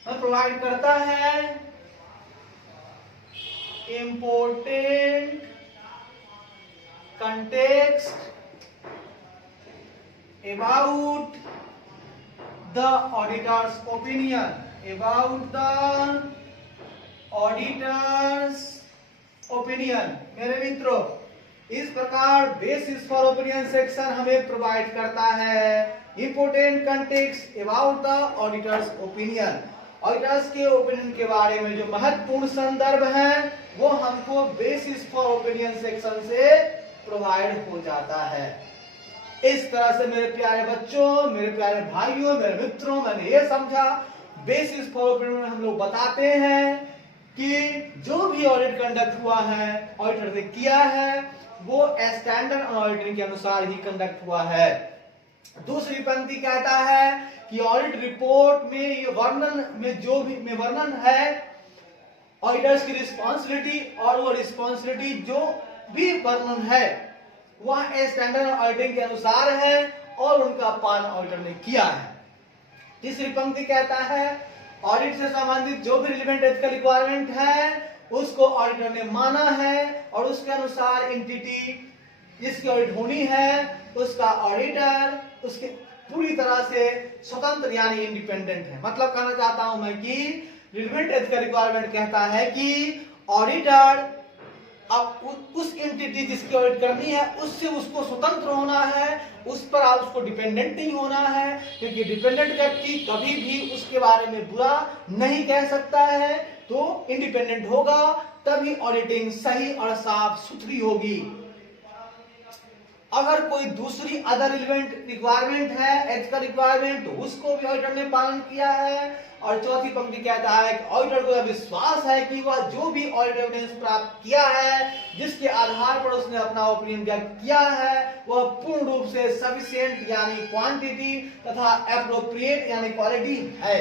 प्रोवाइड करता है, important context about the auditor's opinion, मेरे मित्रों, इस प्रकार बेसिस फॉर ओपिनियन सेक्शन हमें प्रोवाइड करता है important context about the auditors opinion. Auditors के ओपिनियन के बारे में जो महत्वपूर्ण संदर्भ है वो हमको बेसिस फॉर ओपिनियन सेक्शन से प्रोवाइड हो जाता है। इस तरह से मेरे प्यारे बच्चों, मेरे प्यारे भाइयों, मेरे मित्रों, मैंने ये समझा बेसिस फॉर ओपिनियन हम लोग बताते हैं कि जो भी ऑडिट कंडक्ट हुआ है, ऑडिटर ने किया है, वो स्टैंडर्ड ऑडिटिंग के अनुसार ही कंडक्ट हुआ है। दूसरी पंक्ति कहता है कि ऑडिट रिपोर्ट में ये वर्णन है ऑडिटर्स की रिस्पांसिबिलिटी, और वो रिस्पांसिबिलिटी जो भी वर्णन है वह स्टैंडर्ड ऑडिटिंग के अनुसार है और उनका पालन ऑडिटर ने किया है। तीसरी पंक्ति कहता है ऑडिट से संबंधित जो भी रिलेवेंट एथिकल रिक्वायरमेंट है उसको ऑडिटर ने माना है और उसके अनुसार एंटिटी जिसकी ऑडिट होनी है उसका ऑडिटर उसके पूरी तरह से स्वतंत्र यानी इंडिपेंडेंट है। मतलब कहना चाहता हूं मैं कि रिलेवेंट एथिकल रिक्वायरमेंट कहता है कि ऑडिटर अब उस एंटिटी जिसकी ऑडिट करनी है उससे उसको स्वतंत्र होना है, उस पर आप उसको डिपेंडेंट नहीं होना है, क्योंकि डिपेंडेंट व्यक्ति कभी भी उसके बारे में बुरा नहीं कह सकता है। तो इंडिपेंडेंट होगा तभी ऑडिटिंग सही और साफ सुथरी होगी। अगर कोई दूसरी अदर रिलेवेंट रिक्वायरमेंट है एथिकल रिक्वायरमेंट, तो उसको भी ऑडिटर ने पालन किया है। और चौथी पंक्ति कहता है कि ऑडिटर को यह विश्वास है कि वह जो भी ऑडिट एविडेंस प्राप्त किया है, जिसके आधार पर उसने अपना ओपिनियन व्यक्त किया है, वह पूर्ण रूप से सफिशिएंट यानी क्वांटिटी तथा एप्रोप्रिएट यानी क्वालिटी है।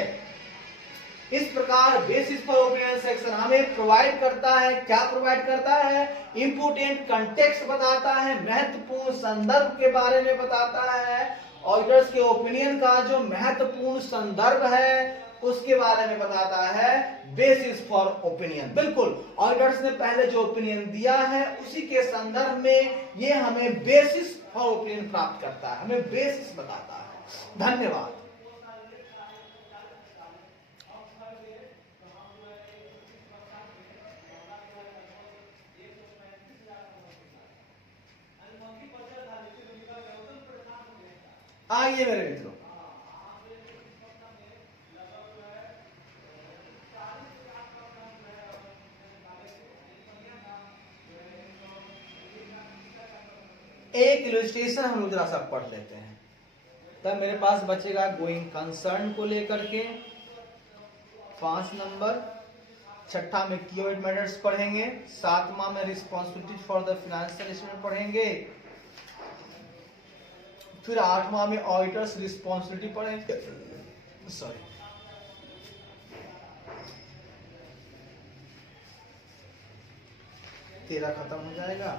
इस प्रकार बेसिस फॉर ओपिनियन सेक्शन हमें प्रोवाइड करता है, क्या प्रोवाइड करता है? इंपोर्टेंट कंटेक्स्ट बताता है, महत्वपूर्ण संदर्भ के बारे में बताता है। ऑडिटर्स के ओपिनियन का जो महत्वपूर्ण संदर्भ है उसके बारे में बताता है बेसिस फॉर ओपिनियन। बिल्कुल, ऑडिटर्स ने पहले जो ओपिनियन दिया है उसी के संदर्भ में ये हमें बेसिस फॉर ओपिनियन प्राप्त करता है, हमें बेसिस बताता है। धन्यवाद। आइए मेरे मित्रों, एक इलस्ट्रेशन हम लोग जरा सा पढ़ लेते हैं, तब मेरे पास बचेगा गोइंग कंसर्न को लेकर के 5 नंबर, छठा में की ऑडिट मैटर्स पढ़ेंगे, 7वां में responsibility for the financial statement पढ़ेंगे, फिर 8वां में ऑडिटर्स रिस्पांसिबिलिटी पढ़ेंगे। सॉरी, तेरा खत्म हो जाएगा।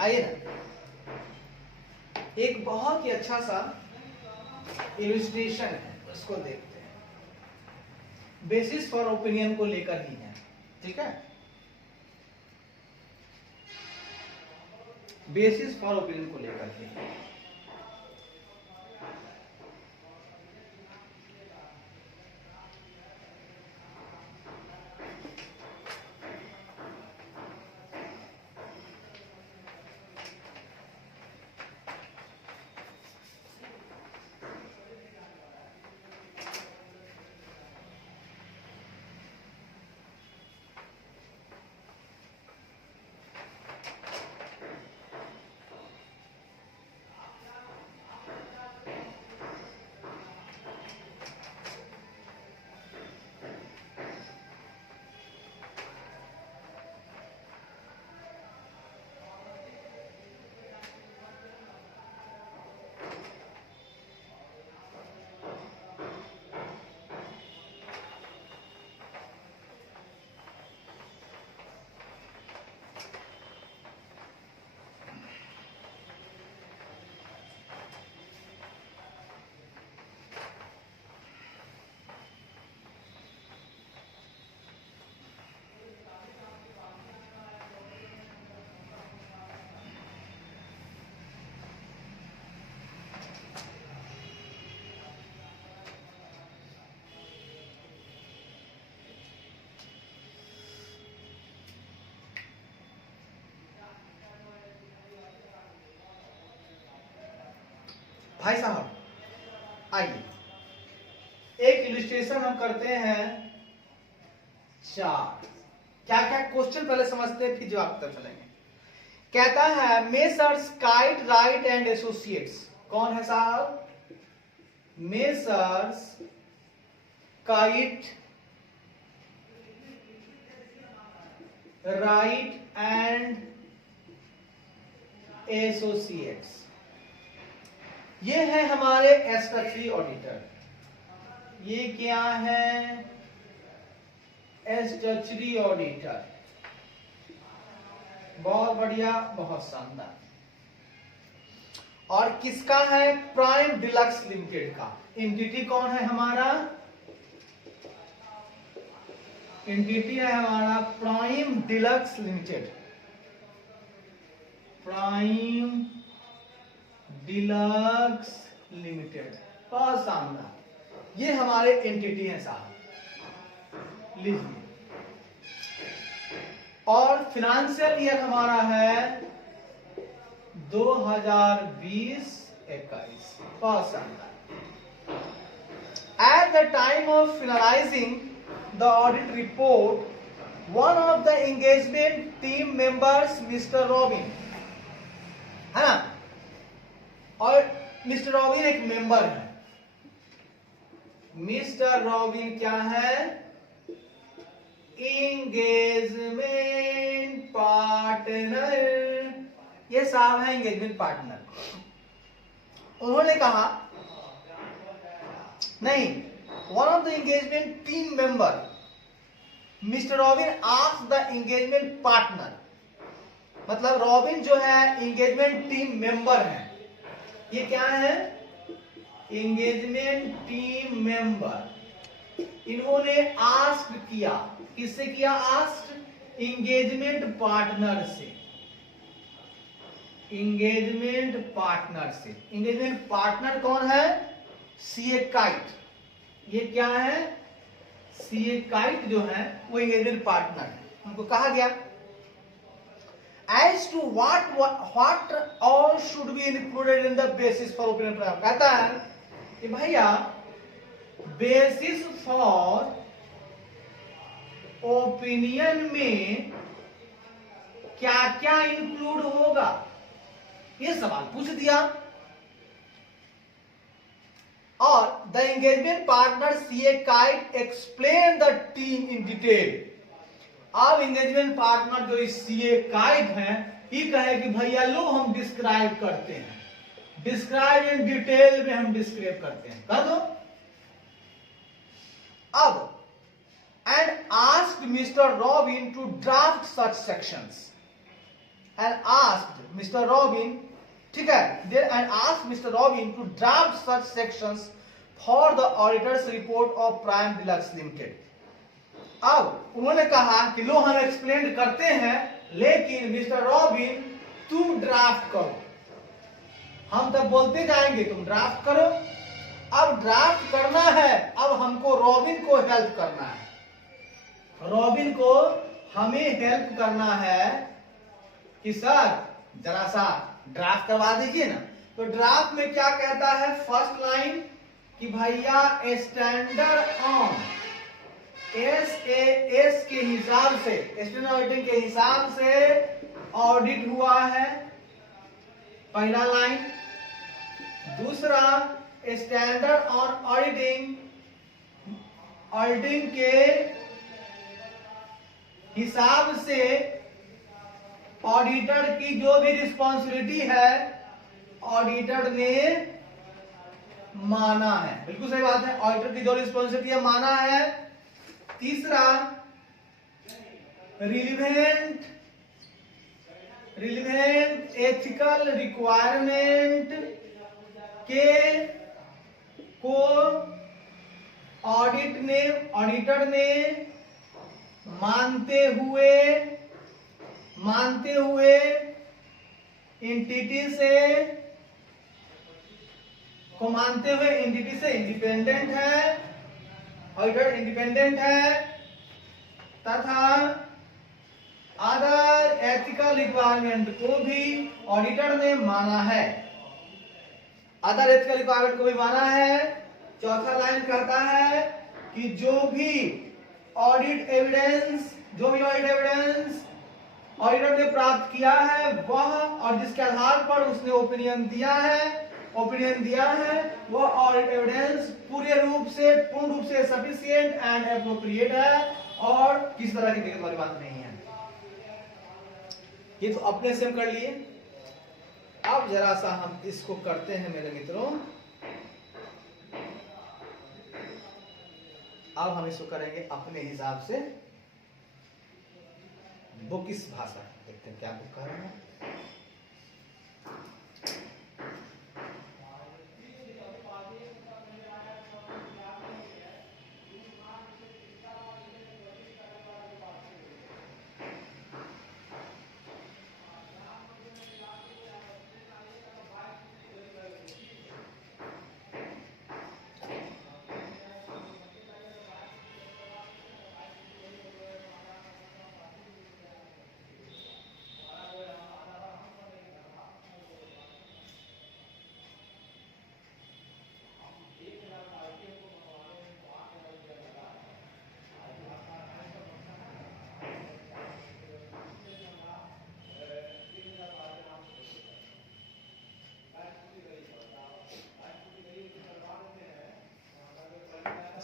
आइए ना, एक बहुत ही अच्छा सा इलस्ट्रेशन है, उसको देखते हैं। बेसिस फॉर ओपिनियन को लेकर ही है, ठीक है? बेसिस फॉर ओपिनियन को लेकर ही है। भाई साहब आइए, एक इलस्ट्रेशन हम करते हैं 4। क्या क्या क्वेश्चन पहले समझते हैं फिर जवाब तक चलेंगे। कहता है messrs kite right and associates, कौन है साहब? Messrs kite right and associates. ये है हमारे स्टैट्यूटरी ऑडिटर। ये क्या है? Statutory auditor. बहुत बढ़िया, बहुत शानदार। और किसका है? प्राइम डीलक्स लिमिटेड का। एंटिटी कौन है हमारा? एंटिटी है हमारा prime deluxe limited. Prime deluxe limited, बहुत शानदार। ये हमारे एंटिटी है साहब, लीजिए। और फाइनेंशियल ईयर हमारा है 2020-21, बहुत शानदार। At the time of finalizing the audit report, one of the engagement team members, Mr. Robin, है ना, और मिस्टर रॉबिन एक मेंबर है। मिस्टर रॉबिन क्या है? Engagement partner. ये साहब है एंगेजमेंट पार्टनर। उन्होंने कहा नहीं, one of the engagement team member mister robin asked the engagement partner, मतलब रॉबिन जो है एंगेजमेंट टीम मेंबर है। ये क्या है? Engagement team member. इन्होंने आस्क किया, किससे किया? आस्क एंगेजमेंट पार्टनर से। एंगेजमेंट पार्टनर से। एंगेजमेंट पार्टनर कौन है? CA kite. ये क्या है? सीए काइट जो है वो एंगेजमेंट पार्टनर है। उनको कहा गया as to what all should be included in the basis for opinion प्राप्त। कहता है कि भैया बेसिस फॉर ओपिनियन में क्या क्या इंक्लूड होगा, ये सवाल पूछ दिया। और the engagement partner CA kite explain the team in detail. अब एंगेजमेंट पार्टनर जो इस सीए काइट है, ये कहे कि भैया लो हम डिस्क्राइब करते हैं, डिस्क्राइब इन डिटेल में हम डिस्क्राइब करते हैं, कर दो। अब and asked Mr. Robin to draft such sections, and asked Mr. Robin, ठीक है, and asked Mr. Robin to draft such sections for the auditor's report of Prime Deluxe Limited। अब उन्होंने कहा कि लो हम एक्सप्लेन करते हैं, लेकिन मिस्टर रॉबिन तुम ड्राफ्ट करो। हम तब बोलते जाएंगे तुम ड्राफ्ट करो। अब ड्राफ्ट करना है, अब हमको रॉबिन को हेल्प करना है। रॉबिन को हमें हेल्प करना है कि सर जरा सा ड्राफ्ट करवा दीजिए ना। तो ड्राफ्ट में क्या कहता है? फर्स्ट लाइन कि भैया स्टैंडर्ड ऑन SAS के हिसाब से, स्टैंडर्ड ऑडिटिंग के हिसाब से ऑडिट हुआ है, पहला लाइन। दूसरा, स्टैंडर्ड ऑन ऑडिटिंग, ऑडिटिंग के हिसाब से ऑडिटर की जो भी रिस्पॉन्सिबिलिटी है ऑडिटर ने माना है। बिल्कुल सही बात है, ऑडिटर की जो रिस्पॉन्सिबिलिटी है माना है। तीसरा, रिलीवेंट एथिकल रिक्वायरमेंट के को ऑडिटर ने मानते हुए एंटिटी से इंडिपेंडेंट है, ऑडिटर इंडिपेंडेंट है, तथा अदर एथिकल रिक्वायरमेंट को भी ऑडिटर ने माना है। अदर एथिकल रिक्वायरमेंट को भी माना है। चौथा लाइन कहता है कि जो भी ऑडिट एविडेंस ऑडिटर ने प्राप्त किया है वह, और जिसके आधार पर उसने ओपिनियन दिया है वह ऑडिट एविडेंस पूर्ण रूप से सफिशिएंट एंड एप्रोप्रिएट है और किसी तरह की दिक्कत वाली बात नहीं है। ये तो अपने से हम कर लिए। अब जरा सा हम इसको करते हैं मेरे मित्रों, अब हम इसको करेंगे अपने हिसाब से, बुक इस भाषा, देखते हैं क्या बुक कह रहे हैं।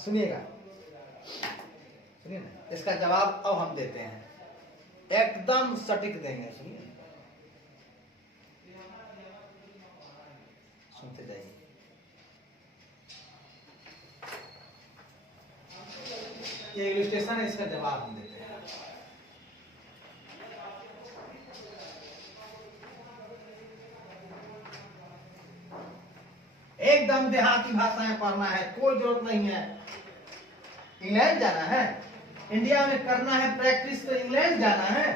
सुनिएगा, सुनिए ना, इसका जवाब अब हम देते हैं, एकदम सटीक देंगे, सुनिए, सुनते जाइए। ये इलस्ट्रेशन है, इसका जवाब हम देते हैं। एकदम देहाती भाषाएं पढ़ना है, कोई जरूरत नहीं है इंग्लैंड जाना है, इंडिया में करना है प्रैक्टिस तो इंग्लैंड जाना है।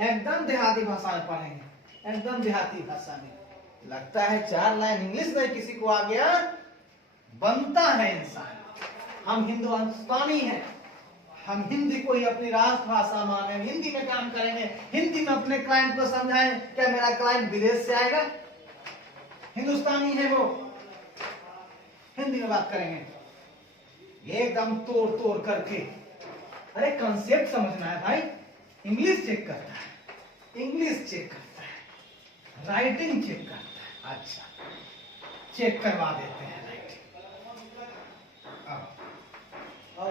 एकदम देहाती भाषाएं पढ़ेंगे, एकदम देहाती भाषा में। लगता है 4 लाइन इंग्लिश में किसी को आ गया, बनता है इंसान। हम हिंदुस्तानी हैं, हम हिंदी को ही अपनी राष्ट्रभाषा माने, हिंदी में काम करेंगे, हिंदी में अपने क्लाइंट को समझाएं। क्या मेरा क्लाइंट विदेश से आएगा? हिंदुस्तानी है वो, हिंदी में बात करेंगे एकदम तोड़ तोड़ करके। अरे कंसेप्ट समझना है भाई, इंग्लिश चेक करता है, इंग्लिश चेक करता है, राइटिंग चेक करता है। अच्छा, चेक करवा देते हैं राइटिंग। और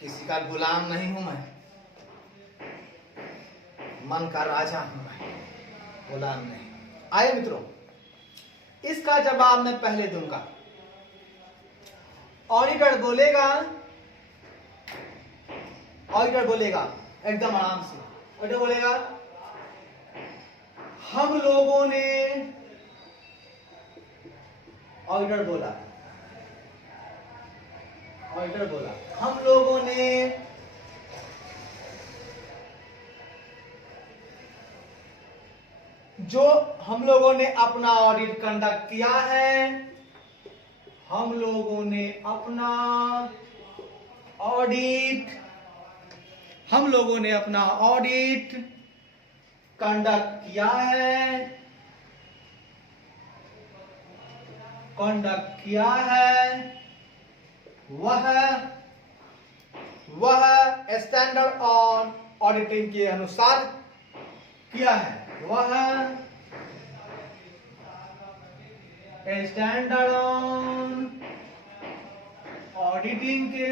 किसी का गुलाम नहीं हूं मैं, मन का राजा हूं मैं, गुलाम नहीं। आइए मित्रों, इसका जवाब मैं पहले दूंगा। ऑडिटर बोलेगा, ऑडिटर बोलेगा एकदम आराम से, ऑडिटर बोलेगा हम लोगों ने, ऑडिटर बोला, ऑडिटर बोला हम लोगों ने जो हम लोगों ने अपना ऑडिट कंडक्ट किया है, हम लोगों ने अपना ऑडिट, हम लोगों ने अपना ऑडिट कंडक्ट किया है, कंडक्ट किया है, वह स्टैंडर्ड ऑन ऑडिटिंग के अनुसार किया है, वह स्टैंडर्ड ऑन ऑडिटिंग के,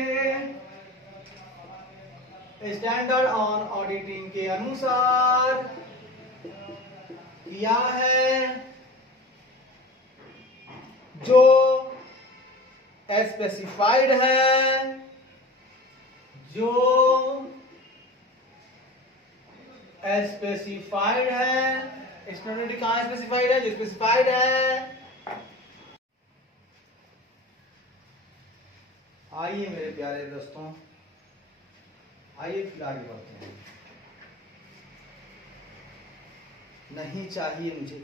स्टैंडर्ड ऑन ऑडिटिंग के अनुसार किया है, जो स्पेसिफाइड है, जो स्पेसिफाइड है। स्टैंडर्ड कहां स्पेसिफाइड है? जो स्पेसिफाइड है। आइए मेरे प्यारे दोस्तों, आइए फिर आगे बढ़ते हैं। नहीं चाहिए मुझे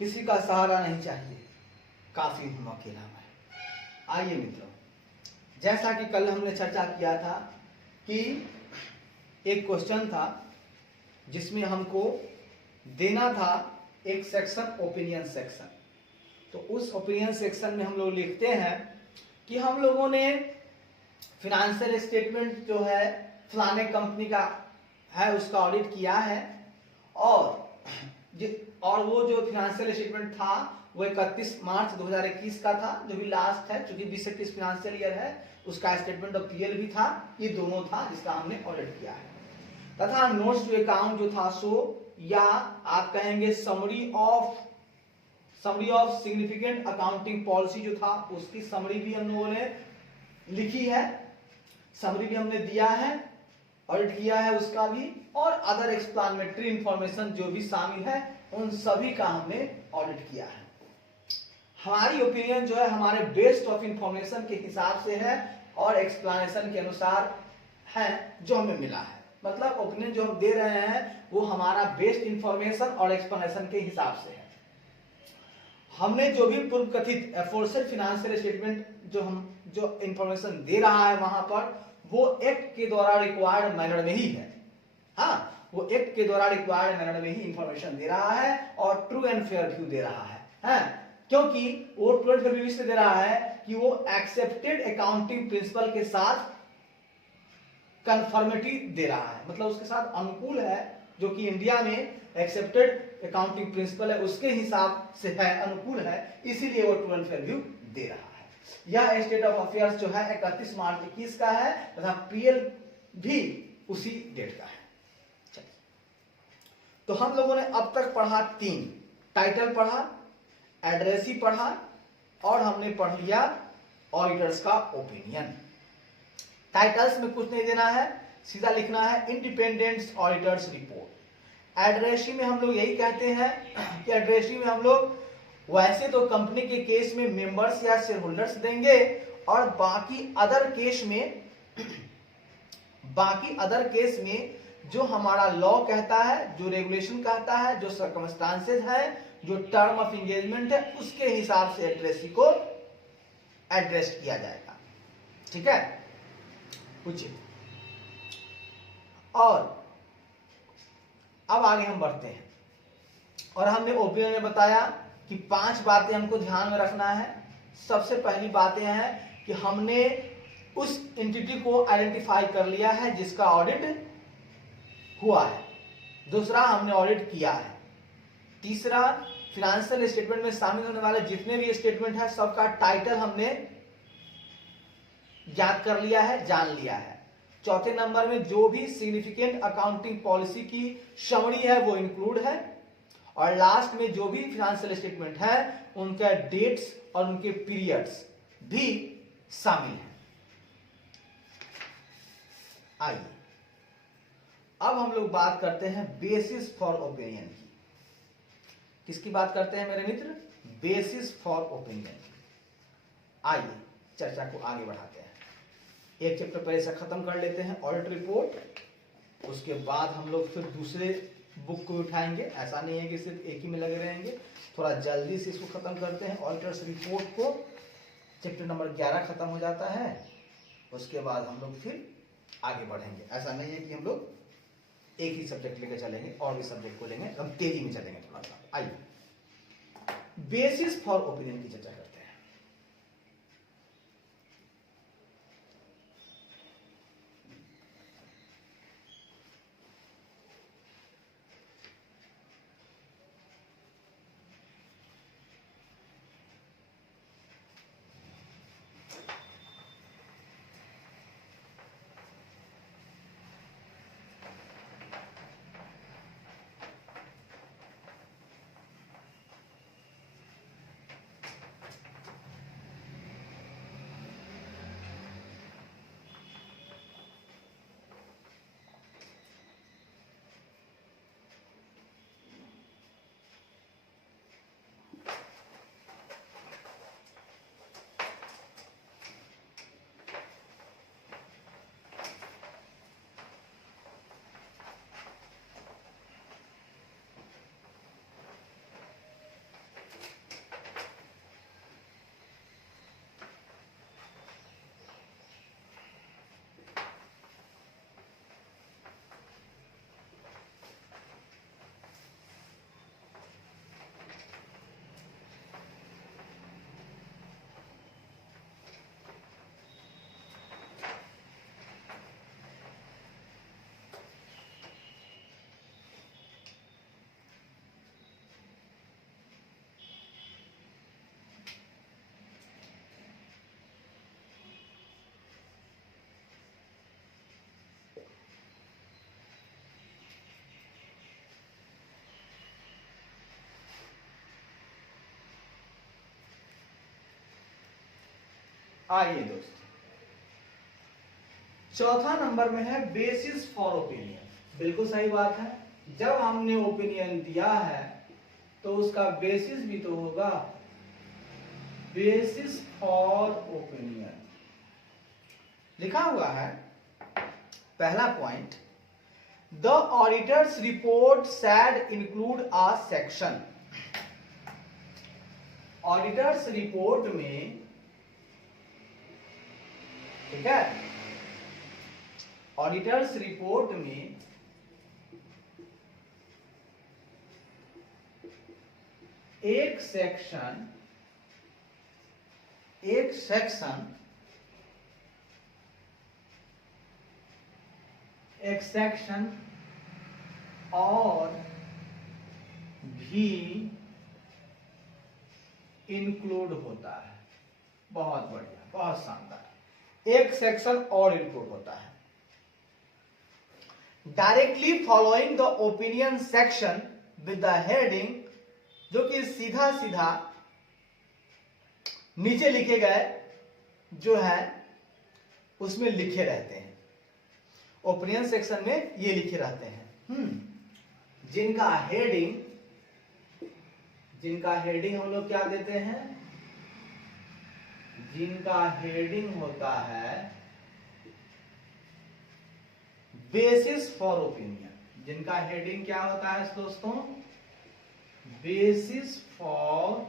किसी का सहारा नहीं चाहिए, काफी हूं अकेला मैं। आइए मित्रों, जैसा कि कल हमने चर्चा किया था कि एक क्वेश्चन था जिसमें हमको देना था एक सेक्शन, ओपिनियन सेक्शन। तो उस ओपिनियन सेक्शन में हम लोग लिखते हैं कि हम लोगों ने फिनेंशियल स्टेटमेंट जो है फलाने कंपनी का है उसका ऑडिट किया है, और वो जो फिनेंशियल स्टेटमेंट था वो 31 मार्च 2021 का था, जो भी लास्ट है, चूंकि 20-21 फाइनेंशियल ईयर है, उसका स्टेटमेंट ऑफ पीएल भी था। ये दोनों था जिसका हमने ऑडिट किया है। तथा नोट्स टू अकाउंट जो था सो, या आप कहेंगे summary of significant accounting policy जो था उसकी समरी भी हम लोगों ने लिखी है, समरी भी हमने दिया है, ऑडिट किया है उसका भी, और अदर एक्सप्लेनेटरी इंफॉर्मेशन जो भी शामिल है उन सभी का हमने ऑडिट किया है। हमारी ओपिनियन जो है हमारे बेस्ट ऑफ इंफॉर्मेशन के हिसाब से है और एक्सप्लेनेशन के अनुसार है जो हमें मिला है। मतलब ओपिनियन जो हम दे रहे हैं वो हमारा बेस्ट इंफॉर्मेशन और एक्सप्लेनेशन के हिसाब से है। हमने जो भी पूर्व कथित एफोर्सेड फाइनेंशियल स्टेटमेंट जो इंफॉर्मेशन दे रहा है वहां पर, वो एक्ट के द्वारा रिक्वायर्ड मैनर में ही है। हाँ, वो एक्ट के द्वारा रिक्वायर्ड मैनर में ही इंफॉर्मेशन दे रहा है और ट्रू एंड फेयर व्यू दे रहा है। क्योंकि वो ट्रू एंड फेयर व्यू इसलिए दे रहा है कि वो एक्सेप्टेड अकाउंटिंग प्रिंसिपल के साथ कंफर्मिटी दे रहा है, मतलब उसके साथ अनुकूल है, जो कि इंडिया में एक्सेप्टेड अकाउंटिंग प्रिंसिपल है उसके हिसाब से है, अनुकूल है, इसीलिए वो ट्रू एंड फेयर व्यू दे रहा है। यह स्टेट ऑफ अफेयर्स जो है 31 मार्च 21 का है तथा पीएल भी उसी डेट का है। चलिए, तो हम लोगों ने अब तक पढ़ा 3, टाइटल पढ़ा, एड्रेसी पढ़ा और हमने पढ़ लिया ऑडिटर्स का ओपिनियन। टाइटल्स में कुछ नहीं देना है, सीधा लिखना है इंडिपेंडेंट ऑडिटर्स रिपोर्ट। एड्रेसी में हम लोग यही कहते हैं कि एड्रेसी में हम लोग वैसे तो कंपनी के केस में मेंबर्स या शेयर होल्डर्स देंगे और बाकी अदर केस में जो हमारा लॉ कहता है, जो रेगुलेशन कहता है, जो सर्कमस्टांसेस है, जो टर्म ऑफ एंगेजमेंट है, उसके हिसाब से एड्रेसी को एड्रेस किया जाएगा। ठीक है, पूछिए। और अब आगे हम बढ़ते हैं और हमने ओपिनियन में बताया कि 5 बातें हमको ध्यान में रखना है। सबसे पहली बातें हैं कि हमने उस एंटिटी को आइडेंटिफाई कर लिया है जिसका ऑडिट हुआ है। दूसरा, हमने ऑडिट किया है। तीसरा, फाइनेंशियल स्टेटमेंट में शामिल होने वाले जितने भी स्टेटमेंट है सबका टाइटल हमने याद कर लिया है, जान लिया है। चौथे नंबर में जो भी सिग्निफिकेंट अकाउंटिंग पॉलिसी की समरी है वो इंक्लूड है, और लास्ट में जो भी फाइनेंशियल स्टेटमेंट है उनका डेट्स और उनके पीरियड्स भी शामिल है। आइए अब हम लोग बात करते हैं बेसिस फॉर ओपिनियन की। किसकी बात करते हैं मेरे मित्र? Basis for opinion. आइए चर्चा को आगे बढ़ाते हैं। एक चैप्टर पहले से खत्म कर लेते हैं, ऑडिट रिपोर्ट। उसके बाद हम लोग फिर दूसरे बुक को उठाएंगे। ऐसा नहीं है कि सिर्फ एक ही में लगे रहेंगे, थोड़ा जल्दी से इसको खत्म करते हैं। ऑडिटर्स रिपोर्ट को चैप्टर नंबर 11 खत्म हो जाता है, उसके बाद हम लोग फिर आगे बढ़ेंगे। ऐसा नहीं है कि हम लोग एक ही सब्जेक्ट लेकर चलेंगे, और भी सब्जेक्ट को लेंगे, हम तेजी में चलेंगे थोड़ा सा। आइए बेसिस फॉर ओपिनियन की चर्चा करते हैं। आइए दोस्तों, चौथा नंबर में है बेसिस फॉर ओपिनियन। बिल्कुल सही बात है, जब हमने ओपिनियन दिया है तो उसका बेसिस भी तो होगा, बेसिस फॉर ओपिनियन लिखा हुआ है। पहला point, the auditor's report shall include a section. Auditor's report में, ठीक है, ऑडिटर्स रिपोर्ट में एक सेक्शन और भी इंक्लूड होता है। बहुत बढ़िया, बहुत शानदार, एक सेक्शन और इंक्लूड होता है। Directly following the opinion section with the heading, जो कि सीधा सीधा नीचे लिखे गए जो है उसमें लिखे रहते हैं। ओपिनियन सेक्शन में ये लिखे रहते हैं, जिनका हेडिंग हम लोग क्या देते हैं, जिनका हेडिंग होता है बेसिस फॉर ओपिनियन। जिनका हेडिंग क्या होता है दोस्तों, बेसिस फॉर